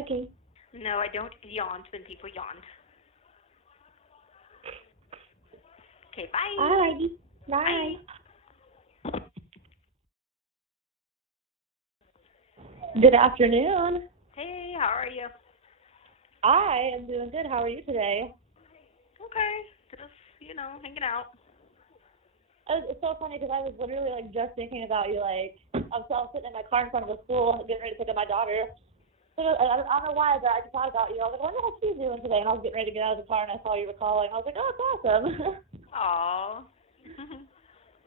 Okay. No, I don't yawn when people yawn. Okay, bye. Alrighty. Bye. Good afternoon. Hey, how are you? I am doing good. How are you today? Okay, just, hanging out. It's so funny because I was literally like just thinking about you. Like I was sitting in my car in front of the school getting ready to pick up my daughter. So I don't know why, but I just thought about you. I was like, I wonder how she's doing today. And I was getting ready to get out of the car and I saw you were calling. I was like, oh, it's awesome. Aw.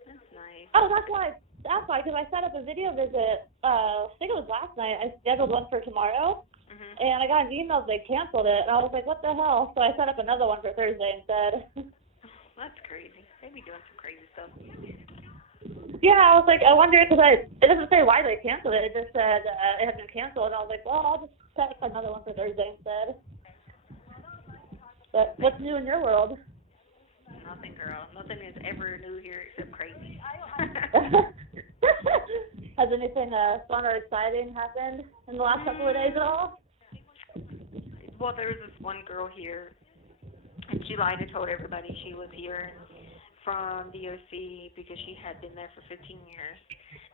That's nice. Oh, that's why. Because I set up a video visit. I think it was last night. I scheduled one for tomorrow. And I got an email that they canceled it, and I was like, what the hell? So I set up another one for Thursday instead. That's crazy. They be doing some crazy stuff. Yeah, I was like, I wonder, because it doesn't say why they canceled it. It just said it had been canceled, and I was like, well, I'll just set up another one for Thursday instead. But what's new in your world? Nothing, girl. Nothing is ever new here except crazy. Has anything fun or exciting happened in the last couple of days at all? Well, there was this one girl here, and she lied and told everybody she was here from DOC because she had been there for 15 years.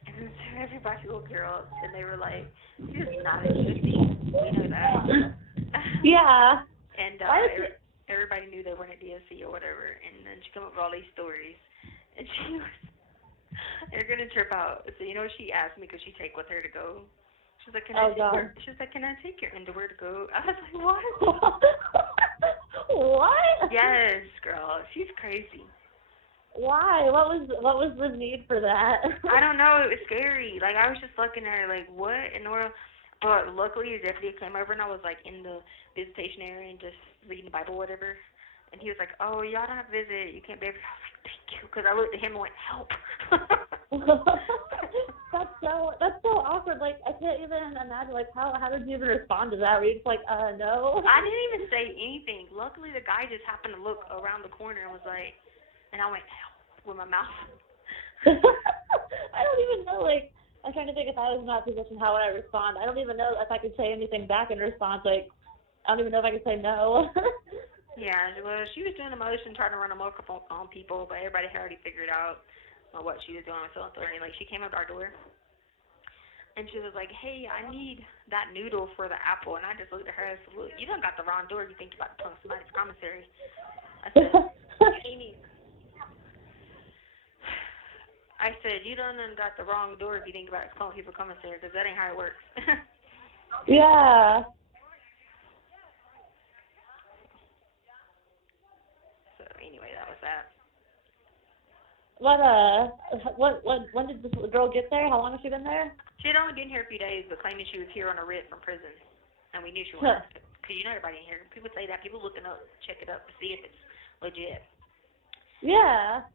And then so everybody looked her up, and they were like, she's not a DOC. We know that. Yeah. And everybody knew they weren't a DOC or whatever. And then she came up with all these stories. And she was, they're going to trip out. So, she asked me, could she take with her to go? She was like, can I take your underwear to go? I was like, what? What? Yes, girl. She's crazy. Why? What was the need for that? I don't know. It was scary. Like, I was just looking at her like, what in the world? But luckily, his deputy came over, and I was, like, in the visitation area and just reading the Bible or whatever. And he was like, oh, y'all don't have to visit. You can't be over here. I was like, thank you. Because I looked at him and went, help. That's so awkward. Like, I can't even imagine, like, how did you even respond to that? Were you just like, no? I didn't even say anything. Luckily, the guy just happened to look around the corner and was like, and I went, help, with my mouth. I don't even know, like, I'm trying to think if I was in that position, how would I respond? I don't even know if I could say anything back in response. Like, I don't even know if I could say no. Yeah, well, she was doing a motion, trying to run amok on people, but everybody had already figured out what she was doing. So, like, she came up to our door, and she was like, hey, I need that noodle for the apple. And I just looked at her and said, look, you done got the wrong door. You think you're about to put somebody's commissary. I said, Amy. I said, you done got the wrong door if you think about calling people commissary, because that ain't how it works. Yeah. So, anyway, that was that. When did this girl get there? How long has she been there? She had only been here a few days, but claiming she was here on a writ from prison. And we knew she wasn't. Because everybody in here, people say that. People looking up, check it up to see if it's legit. Yeah.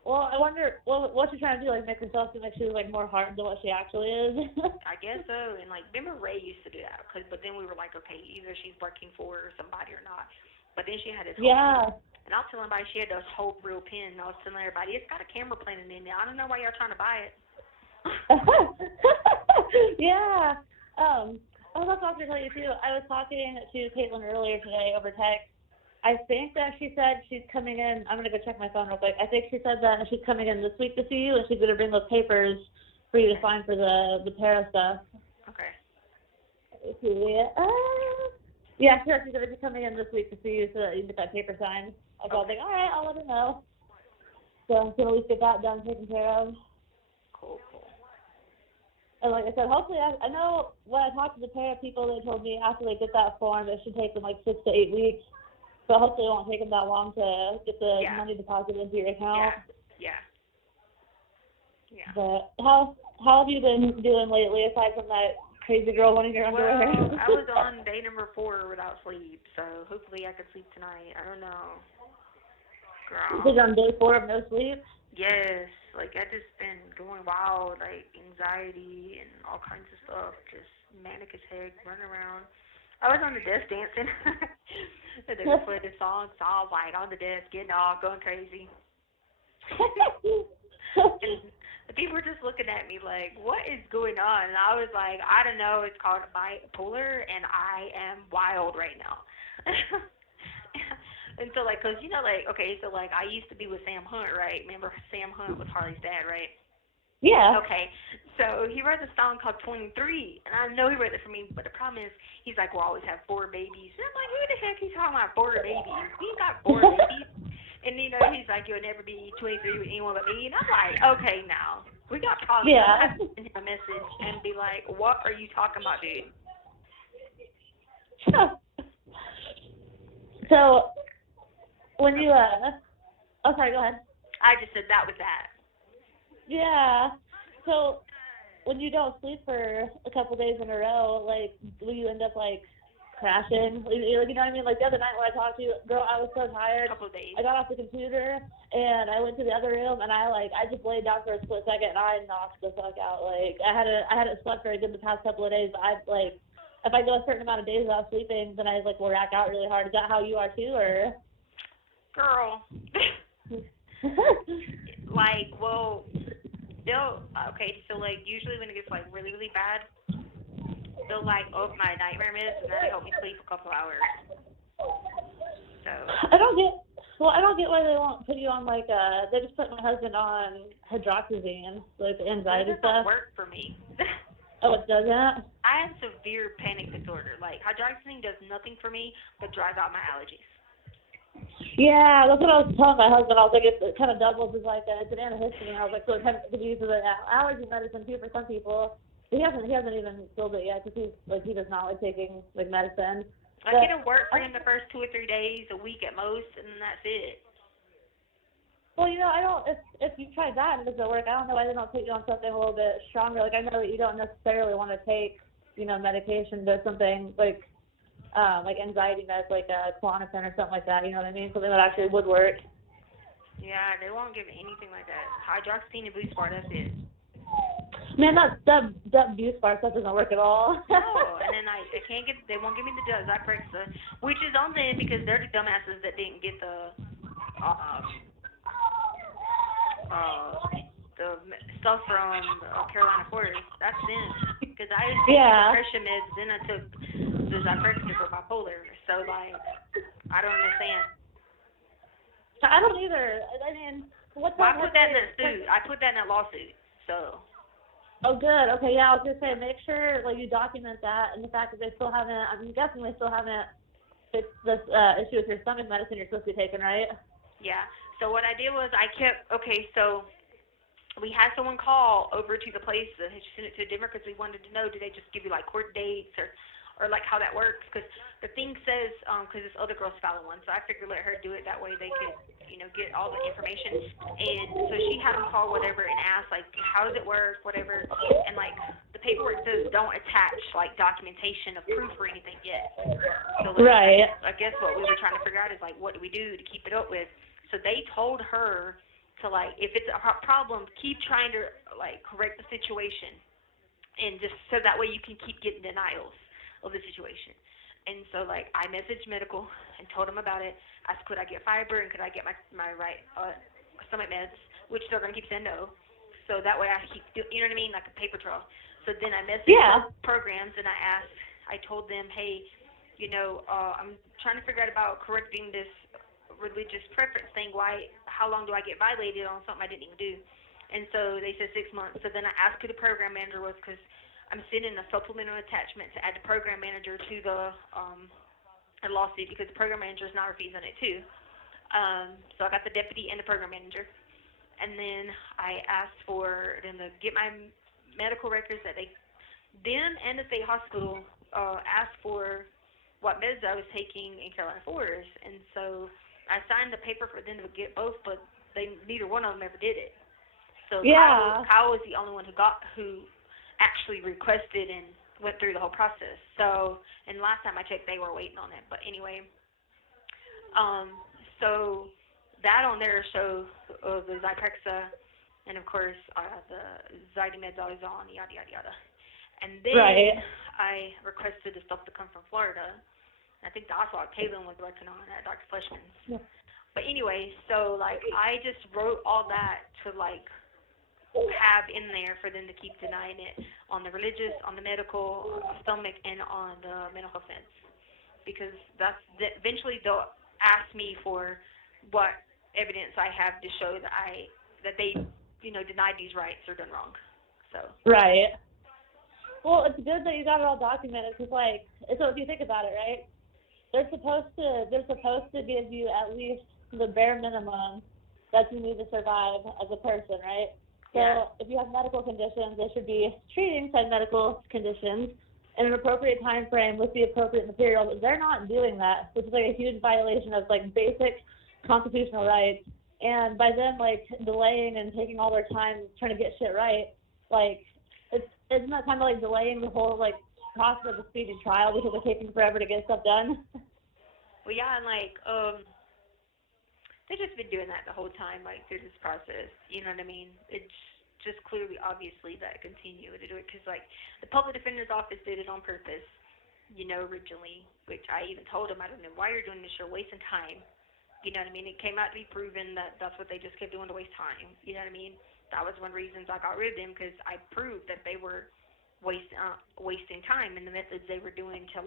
Well, I wonder, what's she trying to do? Like, make herself seem like she was, like, more hardened than what she actually is? I guess so. And, like, remember Ray used to do that. But then we were like, okay, either she's working for somebody or not. But then she had this whole pen. And I was telling everybody she had this whole real pen. And I was telling everybody, it's got a camera playing in there. I don't know why y'all trying to buy it. Yeah. I was also going to tell you, too, I was talking to Caitlin earlier today over text. I think that she said she's coming in. I'm going to go check my phone real quick. I think she said that she's coming in this week to see you, and she's going to bring those papers for you to sign for the para stuff. Okay. Yeah, she said she's going to be coming in this week to see you so that you get that paper signed. I was like, all right, I'll let her know. So I'm going to at least get that done, taken care of. Cool. And like I said, hopefully, I know when I talked to the para people, they told me after they get that form, it should take them like 6 to 8 weeks. So hopefully it won't take them that long to get the money deposited into your account. Yeah. But how have you been doing lately, aside from that crazy girl wanting your underwear? Well, I was on day number 4 without sleep, so hopefully I could sleep tonight. I don't know. Girl. Because on day 4 of no sleep? Yes. Like, I just been going wild, like anxiety and all kinds of stuff. Just manic as heck, running around. I was on the desk dancing. And they were playing the song, so I was like on the desk, getting off, going crazy. And the people were just looking at me like, what is going on? And I was like, I don't know, it's called bipolar, and I am wild right now. And so, like, because, you know, like, okay, so, like, I used to be with Sam Hunt, right? Remember Sam Hunt was Harley's dad, right? Yeah. Okay, so he wrote a song called 23, and I know he wrote it for me, but the problem is, he's like, we'll always have 4 babies. And I'm like, who the heck is talking about 4 babies? We ain't got 4 babies. And, you know, he's like, you'll never be 23 with anyone but me. And I'm like, okay, now, we got problems. Yeah. I have to send him a message and be like, what are you talking about, dude? So, when you, oh, sorry, go ahead. I just said that was that. Yeah. So, when you don't sleep for a couple days in a row, like, will you end up, like, crashing? Like, you know what I mean? Like, the other night when I talked to you, girl, I was so tired. A couple of days. I got off the computer, and I went to the other room, and I just laid down for a split second, and I knocked the fuck out. Like, I hadn't slept very good the past couple of days, but if I go a certain amount of days without sleeping, then I, like, will rack out really hard. Is that how you are, too, or? Girl. Like, well, okay, so, like, usually when it gets, like, really, really bad, they'll, like, up my nightmare meds, and then they help me sleep a couple hours. So. I don't get why they won't put you on, like, they just put my husband on hydroxyzine, like, the anxiety It doesn't stuff. work for me. Oh, it doesn't? I have severe panic disorder. Like, hydroxyzine does nothing for me but drives out my allergies. Yeah, that's what I was telling my husband. I was like, it kind of doubles as like it's an antihistamine. I was like, so it kind of could be used as an allergy medicine too for some people. He hasn't even filled it yet because he does not like taking like medicine. Like, it'll work for him the first 2 or 3 days, a week at most, and then that's it. Well, you know, I don't. If you tried that and it doesn't work, I don't know why they don't take you on something a little bit stronger. Like, I know that you don't necessarily want to take, you know, medication, but something like anxiety meds, like Klonopin or something like that. You know what I mean? Something that actually would work. Yeah, they won't give anything like that. Hydroxyzine and Buspar, that's it. Man, that Buspar stuff doesn't work at all. No, and then they won't give me the Zyprexa, which is on them because they're the dumbasses that didn't get the stuff from Carolina Forest. That's them. Because I was taking depression meds, then I took the Zyprexa for bipolar. So, like, I don't understand. I don't either. I mean, what's well, I put that in that suit. I put that in that lawsuit. So. Oh, good. Okay, yeah, I was gonna say, make sure like you document that and the fact that they still haven't. I'm guessing they still haven't fixed this issue with your stomach medicine you're supposed to be taking, right? Yeah. So what I did was so we had someone call over to the place and send it to a dimmer because we wanted to know, do they just give you like court dates or like how that works? Because the thing says, because this other girl's filing one, so I figured let her do it. That way they could, you know, get all the information. And so she had them call whatever and ask like, how does it work, whatever. And like the paperwork says don't attach like documentation of proof or anything yet. So like, right. I guess what we were trying to figure out is like, what do we do to keep it up with? So they told her to like, if it's a problem, keep trying to like correct the situation, and just so that way you can keep getting denials of the situation. And so like I messaged medical and told them about it. Asked could I get fiber and could I get my right stomach meds, which they're gonna keep saying no. So that way I keep, you know what I mean, like a paper trail. So then I messaged programs and I told them, hey, you know, I'm trying to figure out about correcting this religious preference thing. How long do I get violated on something I didn't even do? And so they said 6 months. So then I asked who the program manager was because I'm sending a supplemental attachment to add the program manager to the lawsuit because the program manager is not refusing it too. So I got the deputy and the program manager. And then I asked for them to get my medical records that them and the state hospital asked for what meds I was taking in Carolina Forest. And so I signed the paper for them to get both, but neither one of them ever did it. So Kyle was the only one who actually requested and went through the whole process. So, and last time I checked, they were waiting on it. But anyway, so that on there shows the Zyprexa and, of course, the Zydimed's always on, yada, yada, yada. And then I requested the stuff to come from Florida. I think that's what Kaylin was working on at Dr. Fleshman's. Yeah. But anyway, so, like, I just wrote all that to, like, have in there for them to keep denying it on the religious, on the medical, stomach, and on the mental offense. Because eventually they'll ask me for what evidence I have to show that they denied these rights or done wrong. So. Right. Well, it's good that you got it all documented, because so if you think about it, right, they're supposed to give you at least the bare minimum that you need to survive as a person, right? So if you have medical conditions, they should be treating said medical conditions in an appropriate time frame with the appropriate material. But they're not doing that, which is a huge violation of basic constitutional rights. And by them delaying and taking all their time trying to get shit right, isn't that kind of delaying the whole process of the speedy trial because they're taking forever to get stuff done? Well, yeah, and they've just been doing that the whole time, through this process. You know what I mean? It's just clearly, obviously, that continue to do it because, the public defender's office did it on purpose, originally, which I even told them, I don't know why you're doing this, you're wasting time. You know what I mean? It came out to be proven that that's what they just kept doing to waste time. You know what I mean? That was one of the reasons I got rid of them, because I proved that they were wasting time in the methods they were doing to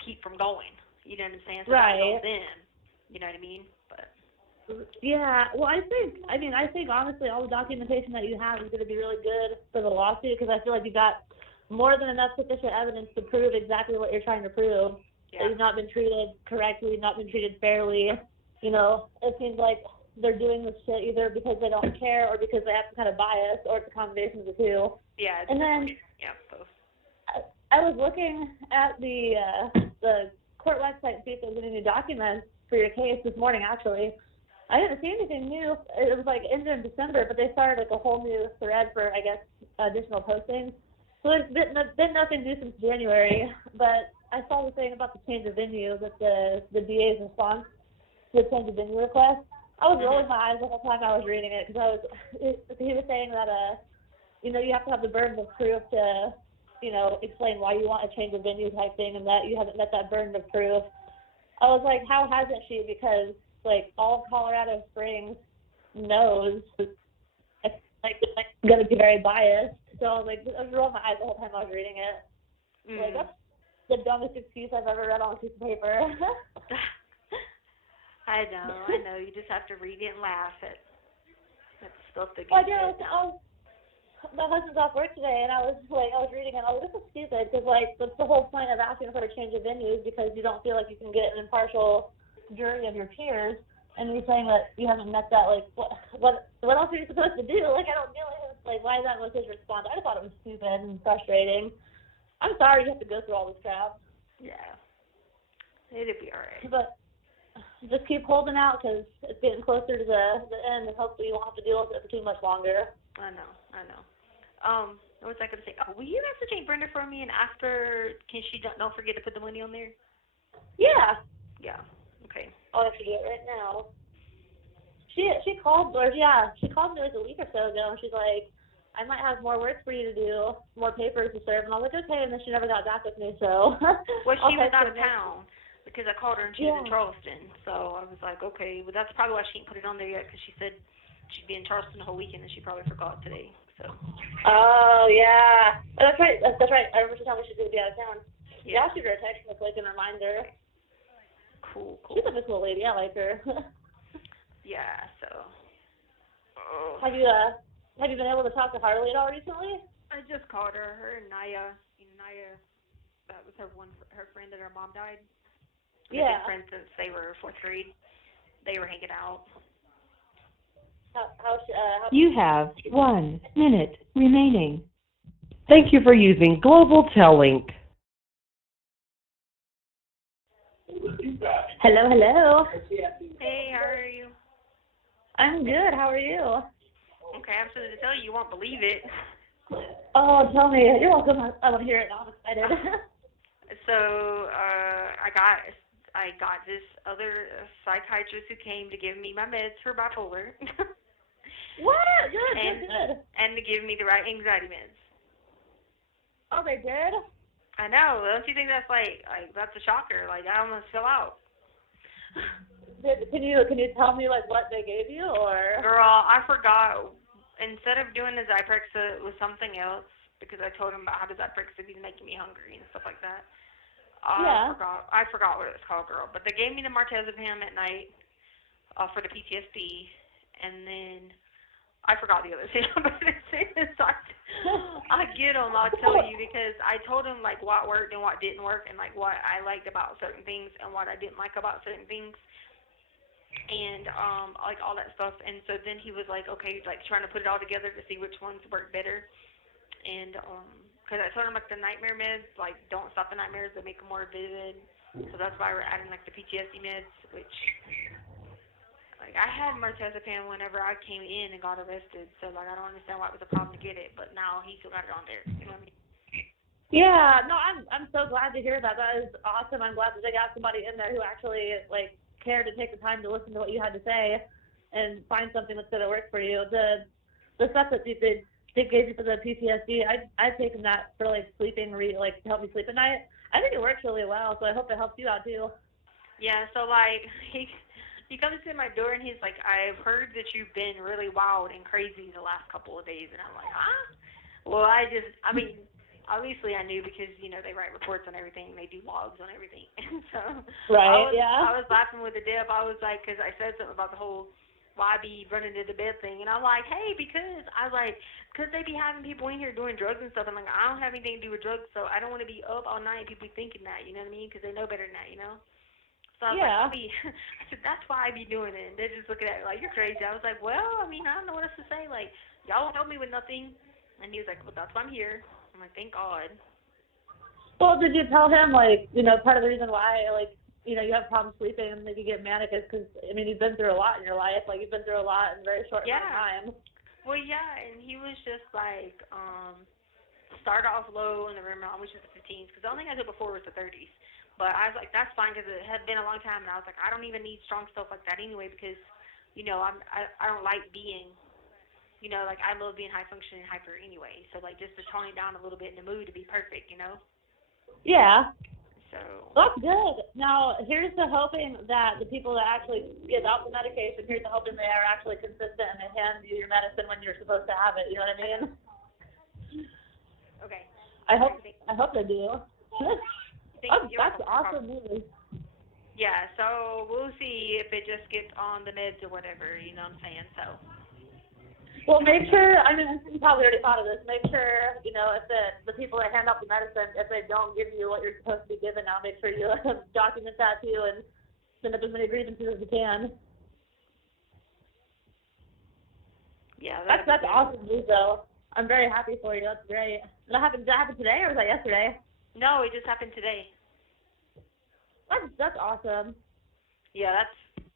keep from going. You know what I'm saying? So right. That was them. You know what I mean? But yeah. Well, I think honestly, all the documentation that you have is going to be really good for the lawsuit, because I feel like you got more than enough sufficient evidence to prove exactly what you're trying to prove. Yeah. That you've not been treated correctly, not been treated fairly. It seems like they're doing this shit either because they don't care or because they have some kind of bias, or it's a combination of the two. Yeah. And then both. I was looking at the court website to see if there was any new documents for your case this morning. Actually, I didn't see anything new. It was ended in December, but they started a whole new thread for, I guess, additional postings. So there's been nothing new since January. But I saw the thing about the change of venue, that the DA's response to the change of venue request. I was rolling my eyes the whole time I was reading it, because he was saying that you have to have the burden of proof to explain why you want a change of venue type thing, and that you haven't met that burden of proof. I was like, how hasn't she? Because all of Colorado Springs knows it's going to be very biased. So I was rolling my eyes the whole time I was reading it. That's the dumbest excuse I've ever read on a piece of paper. I know. You just have to read it and laugh at stuff that gets my husband's off work today, and I was reading it, and I was like, this is stupid, because that's the whole point of asking for a change of venue, is because you don't feel like you can get an impartial jury of your peers, and you're saying that you haven't met that. What else are you supposed to do? I don't feel why is that was his response? I just thought it was stupid and frustrating. I'm sorry you have to go through all this crap. Yeah, it'll be all right. But just keep holding out, because it's getting closer to the end, and hopefully you won't have to deal with it for too much longer. I know. What was I going to say? Oh, will you message Aunt Brenda for me, and after, can she don't forget to put the money on there? Yeah. Yeah. Okay. I'll have to do it right now. She called me a week or so ago, and she's like, I might have more work for you to do, more papers to serve, and I was like, okay, and then she never got back with me, so. Well, she was out of town, because I called her and she was in Charleston, so I was like, okay, well, that's probably why she didn't put it on there yet, because she said she'd be in Charleston the whole weekend, and she probably forgot today. So. Oh yeah, that's right. That's right. I remember she told me she's gonna be out of town. Yeah, I'll shoot her a text and and remind her. Cool. She's a cool lady. I like her. Yeah. So. Oh. Have you been able to talk to Harley at all recently? I just called her. Her and Naya. That was her friend that her mom died. They've been friends since they were 4th grade. They were hanging out. You have 1 minute remaining. Thank you for using Global Tellink. Hello. Hey, how are you? I'm good. How are you? Okay, I'm supposed to tell you. You won't believe it. Oh, tell me. You're welcome. I want to hear it. I'm excited. So, I got this other psychiatrist who came to give me my meds for bipolar. What? Good. And to give me the right anxiety meds. Oh, they did? I know. Don't you think that's that's a shocker? I almost fell out. Can you tell me what they gave you, or? Girl, I forgot instead of doing the Zyprexa, it was something else because I told him about how the Zyprexa be making me hungry and stuff like that. Yeah. I forgot what it was called, girl. But they gave me the martezepam at night for the PTSD, and then I forgot the other thing. But as soon as I get them, I'll tell you because I told him like what worked and what didn't work, and like what I liked about certain things and what I didn't like about certain things, and like all that stuff. And so then he was like, okay, like trying to put it all together to see which ones work better, and because I told him like the nightmare meds like don't stop the nightmares, they make them more vivid. So that's why we're adding like the PTSD meds, which like I had martezepam whenever I came in and got arrested, so like I don't understand why it was a problem to get it, but now he still got it on there. You know what I mean? Yeah, no, I'm so glad to hear that. That is awesome. I'm glad that they got somebody in there who actually like cared to take the time to listen to what you had to say and find something that's gonna work for you. The stuff that they gave you for the PTSD, I've taken that for like sleeping, like to help me sleep at night. I think it works really well, so I hope it helps you out too. Yeah, so like he comes to my door and he's like, I've heard that you've been really wild and crazy the last couple of days, and I'm like, huh? Well, I mean, obviously I knew because, you know, they write reports on everything, they do logs on everything, and so Right, I was laughing with the dip. I was like, because I said something about the whole why be running to the bed thing, and I'm like, hey, because I was like, because they be having people in here doing drugs and stuff. I'm like, I don't have anything to do with drugs, so I don't want to be up all night and people be thinking that, you know what I mean? Because they know better than that, you know? So I was like, yeah. I said, that's why I be doing it. And they're just looking at me like, you're crazy. I was like, well, I mean, I don't know what else to say. Like, y'all won't help me with nothing. And he was like, well, that's why I'm here. I'm like, thank God. Well, did you tell him like, you know, part of the reason why like, you know, you have problems sleeping and like you get manic is because I mean you've been through a lot in your life. Like you've been through a lot in a very short amount of time. Well, yeah, and he was just like, start off low in the room, which is the 15s, because the only thing I did before was the 30s. But I was like, that's fine, because it had been a long time, and I was like, I don't even need strong stuff like that anyway, because, you know, I don't like being, you know, like I love being high functioning and hyper anyway. So like just to tone it down a little bit in the mood to be perfect, you know. Yeah. So. That's good. Now, here's the hoping that the people that actually give out the medication, here's the hoping they are actually consistent and they hand you your medicine when you're supposed to have it. You know what I mean? Okay. I hope they do. That's awesome news. Yeah, so we'll see if it just gets on the meds or whatever, you know what I'm saying? So. Well, make sure, I mean, you probably already thought of this, make sure, you know, if the people that hand out the medicine, if they don't give you what you're supposed to be given now, make sure you document that too and send up as many grievances as you can. Yeah, that's awesome news, though. I'm very happy for you. That's great. Did that happen today or was that yesterday? No, it just happened today. That's awesome. Yeah, that's.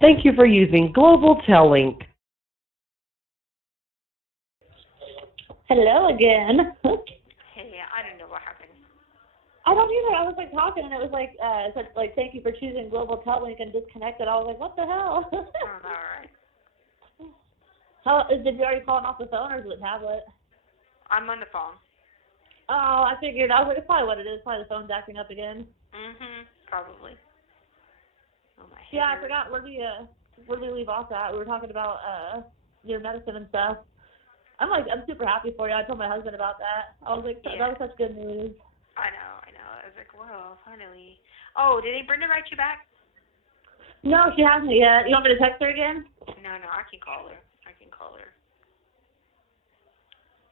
Thank you for using Global Tellink. Hello again. Hey, I don't know what happened. I don't either. I was like talking and it was like it said like thank you for choosing Global Tellink and disconnected. I was like, what the hell? All right. Did you already call him off the phone or is it a tablet? I'm on the phone. Oh, I figured. I was like, it's probably what it is. Probably the phone's acting up again. Probably. Oh, my head Yeah, hurts. I forgot. Where did we leave off at? We were talking about your medicine and stuff. I'm super happy for you. I told my husband about that. I was like, that was such good news. I know. I was like, well, finally. Oh, did Aunt Brenda write you back? No, she hasn't yet. You want me to text her again? No, I can call her.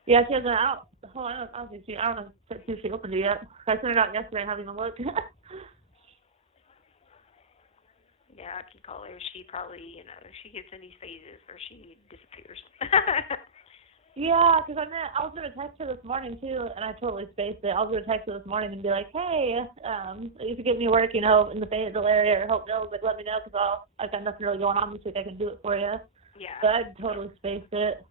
Yeah, she hasn't out. Hold on, I don't know if she opened it yet. I sent it out yesterday. I haven't even looked. Yeah, I can call her. She probably, you know, she gets in these phases where she disappears. Yeah, because I was gonna text her this morning too, and I totally spaced it. I was gonna text her this morning and be like, hey, if you get me work, you know, in the Fayetteville area or Hope Mills, like let me know because I've got nothing really going on this week. I can do it for you. Yeah. But I totally spaced it.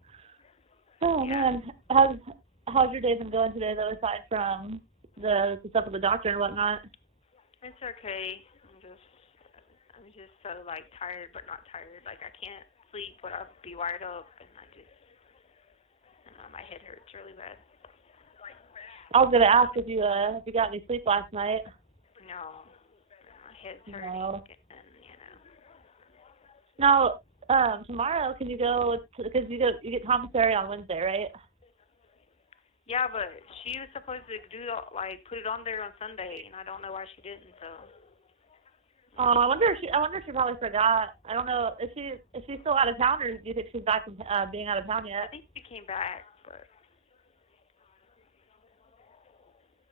Oh man, how's your day been going today though? Aside from the stuff with the doctor and whatnot. It's okay. I'm just so like tired, but not tired. Like I can't sleep, but I'll be wired up, and I don't know, my head hurts really bad. I was gonna ask if you got any sleep last night. No, my head's hurting, and you know. Now, tomorrow, can you go, because you get commissary on Wednesday, right? Yeah, but she was supposed to put it on there on Sunday, and I don't know why she didn't, so. I wonder if she probably forgot. I don't know, is she still out of town, or do you think she's back from being out of town yet? I think she came back, but.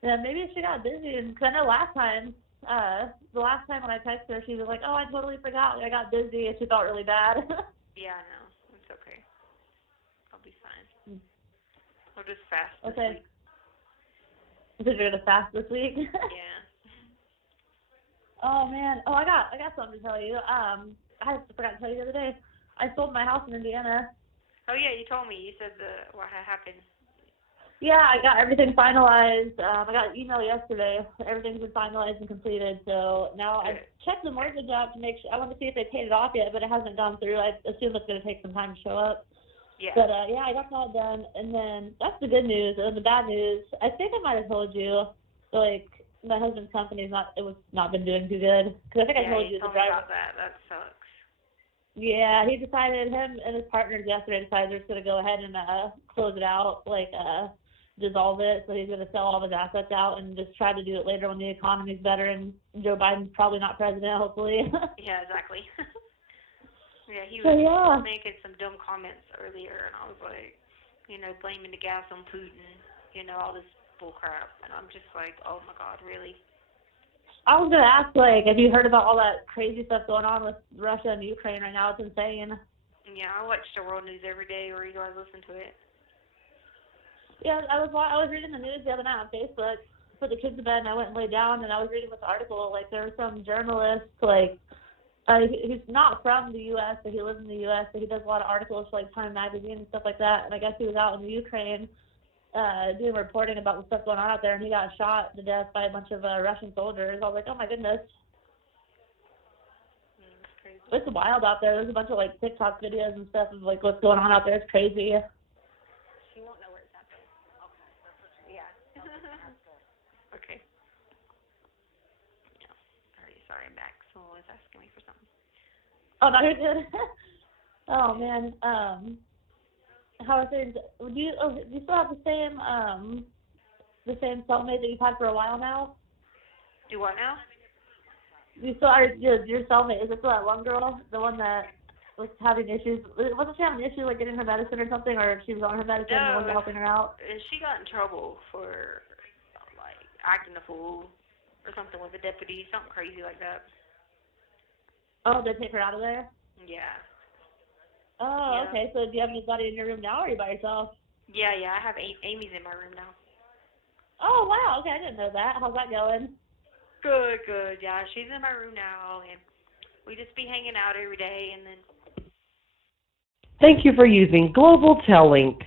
Yeah, maybe she got busy, and cause I know the last time when I texted her, she was like, "Oh, I totally forgot. I got busy," and she felt really bad. Yeah, I know. It's okay. I'll be fine. I'll just fast this Okay. week. So you're gonna fast this week? Yeah. Oh man. Oh, I got something to tell you. I forgot to tell you the other day. I sold my house in Indiana. Oh yeah, you told me. You said what had happened. Yeah, I got everything finalized. I got an email yesterday. Everything's been finalized and completed. So now I checked the mortgage out to make sure. I want to see if they paid it off yet, but it hasn't gone through. I assume it's going to take some time to show up. Yeah. But yeah, I got that done. And then that's the good news. And the bad news, I think I might have told you, like my husband's company's not been doing too good. Because I think I told you the driver. About that. That sucks. Yeah, he decided, him and his partners yesterday decided they're just going to go ahead and close it out, dissolve it. So he's going to sell all his assets out and just try to do it later when the economy's better and Joe Biden's probably not president, hopefully. Yeah, exactly. Yeah, he was making some dumb comments earlier, and I was like, blaming the gas on Putin, all this bull crap. And I'm just like, oh my God, really? I was going to ask, have you heard about all that crazy stuff going on with Russia and Ukraine right now? It's insane. Yeah, I watch the world news every day, or you guys listen to it. Yeah, I was reading the news the other night on Facebook, put the kids to bed, and I went and laid down, and I was reading this article. There was some journalist, he's not from the U.S., but he lives in the U.S., so he does a lot of articles for, Time Magazine and stuff like that, and I guess he was out in the Ukraine doing reporting about the stuff going on out there, and he got shot to death by a bunch of Russian soldiers. I was like, oh, my goodness. It's crazy. It's wild out there. There's a bunch of, TikTok videos and stuff of, what's going on out there. It's crazy. She won't know where it's at, though. Okay. Yeah. Okay. Yeah. Alright, sorry, I'm back. Someone was asking me for something. Oh, no, you're good. Oh, man. How are things? Do you still have the same cellmate that you've had for a while now? Do what now? You still are your cellmate? Is it still that one girl, the one that was having issues? Wasn't she having issues getting her medicine or something, or she was on her medicine and wasn't helping her out? She got in trouble for acting a fool or something with a deputy, something crazy like that. Oh, they take her out of there? Yeah. Oh, yeah. Okay. So do you have anybody in your room now, or are you by yourself? Yeah. I have Amy's in my room now. Oh, wow. Okay, I didn't know that. How's that going? Good. Yeah, she's in my room now, and we just be hanging out every day, and then. Thank you for using Global Tellink.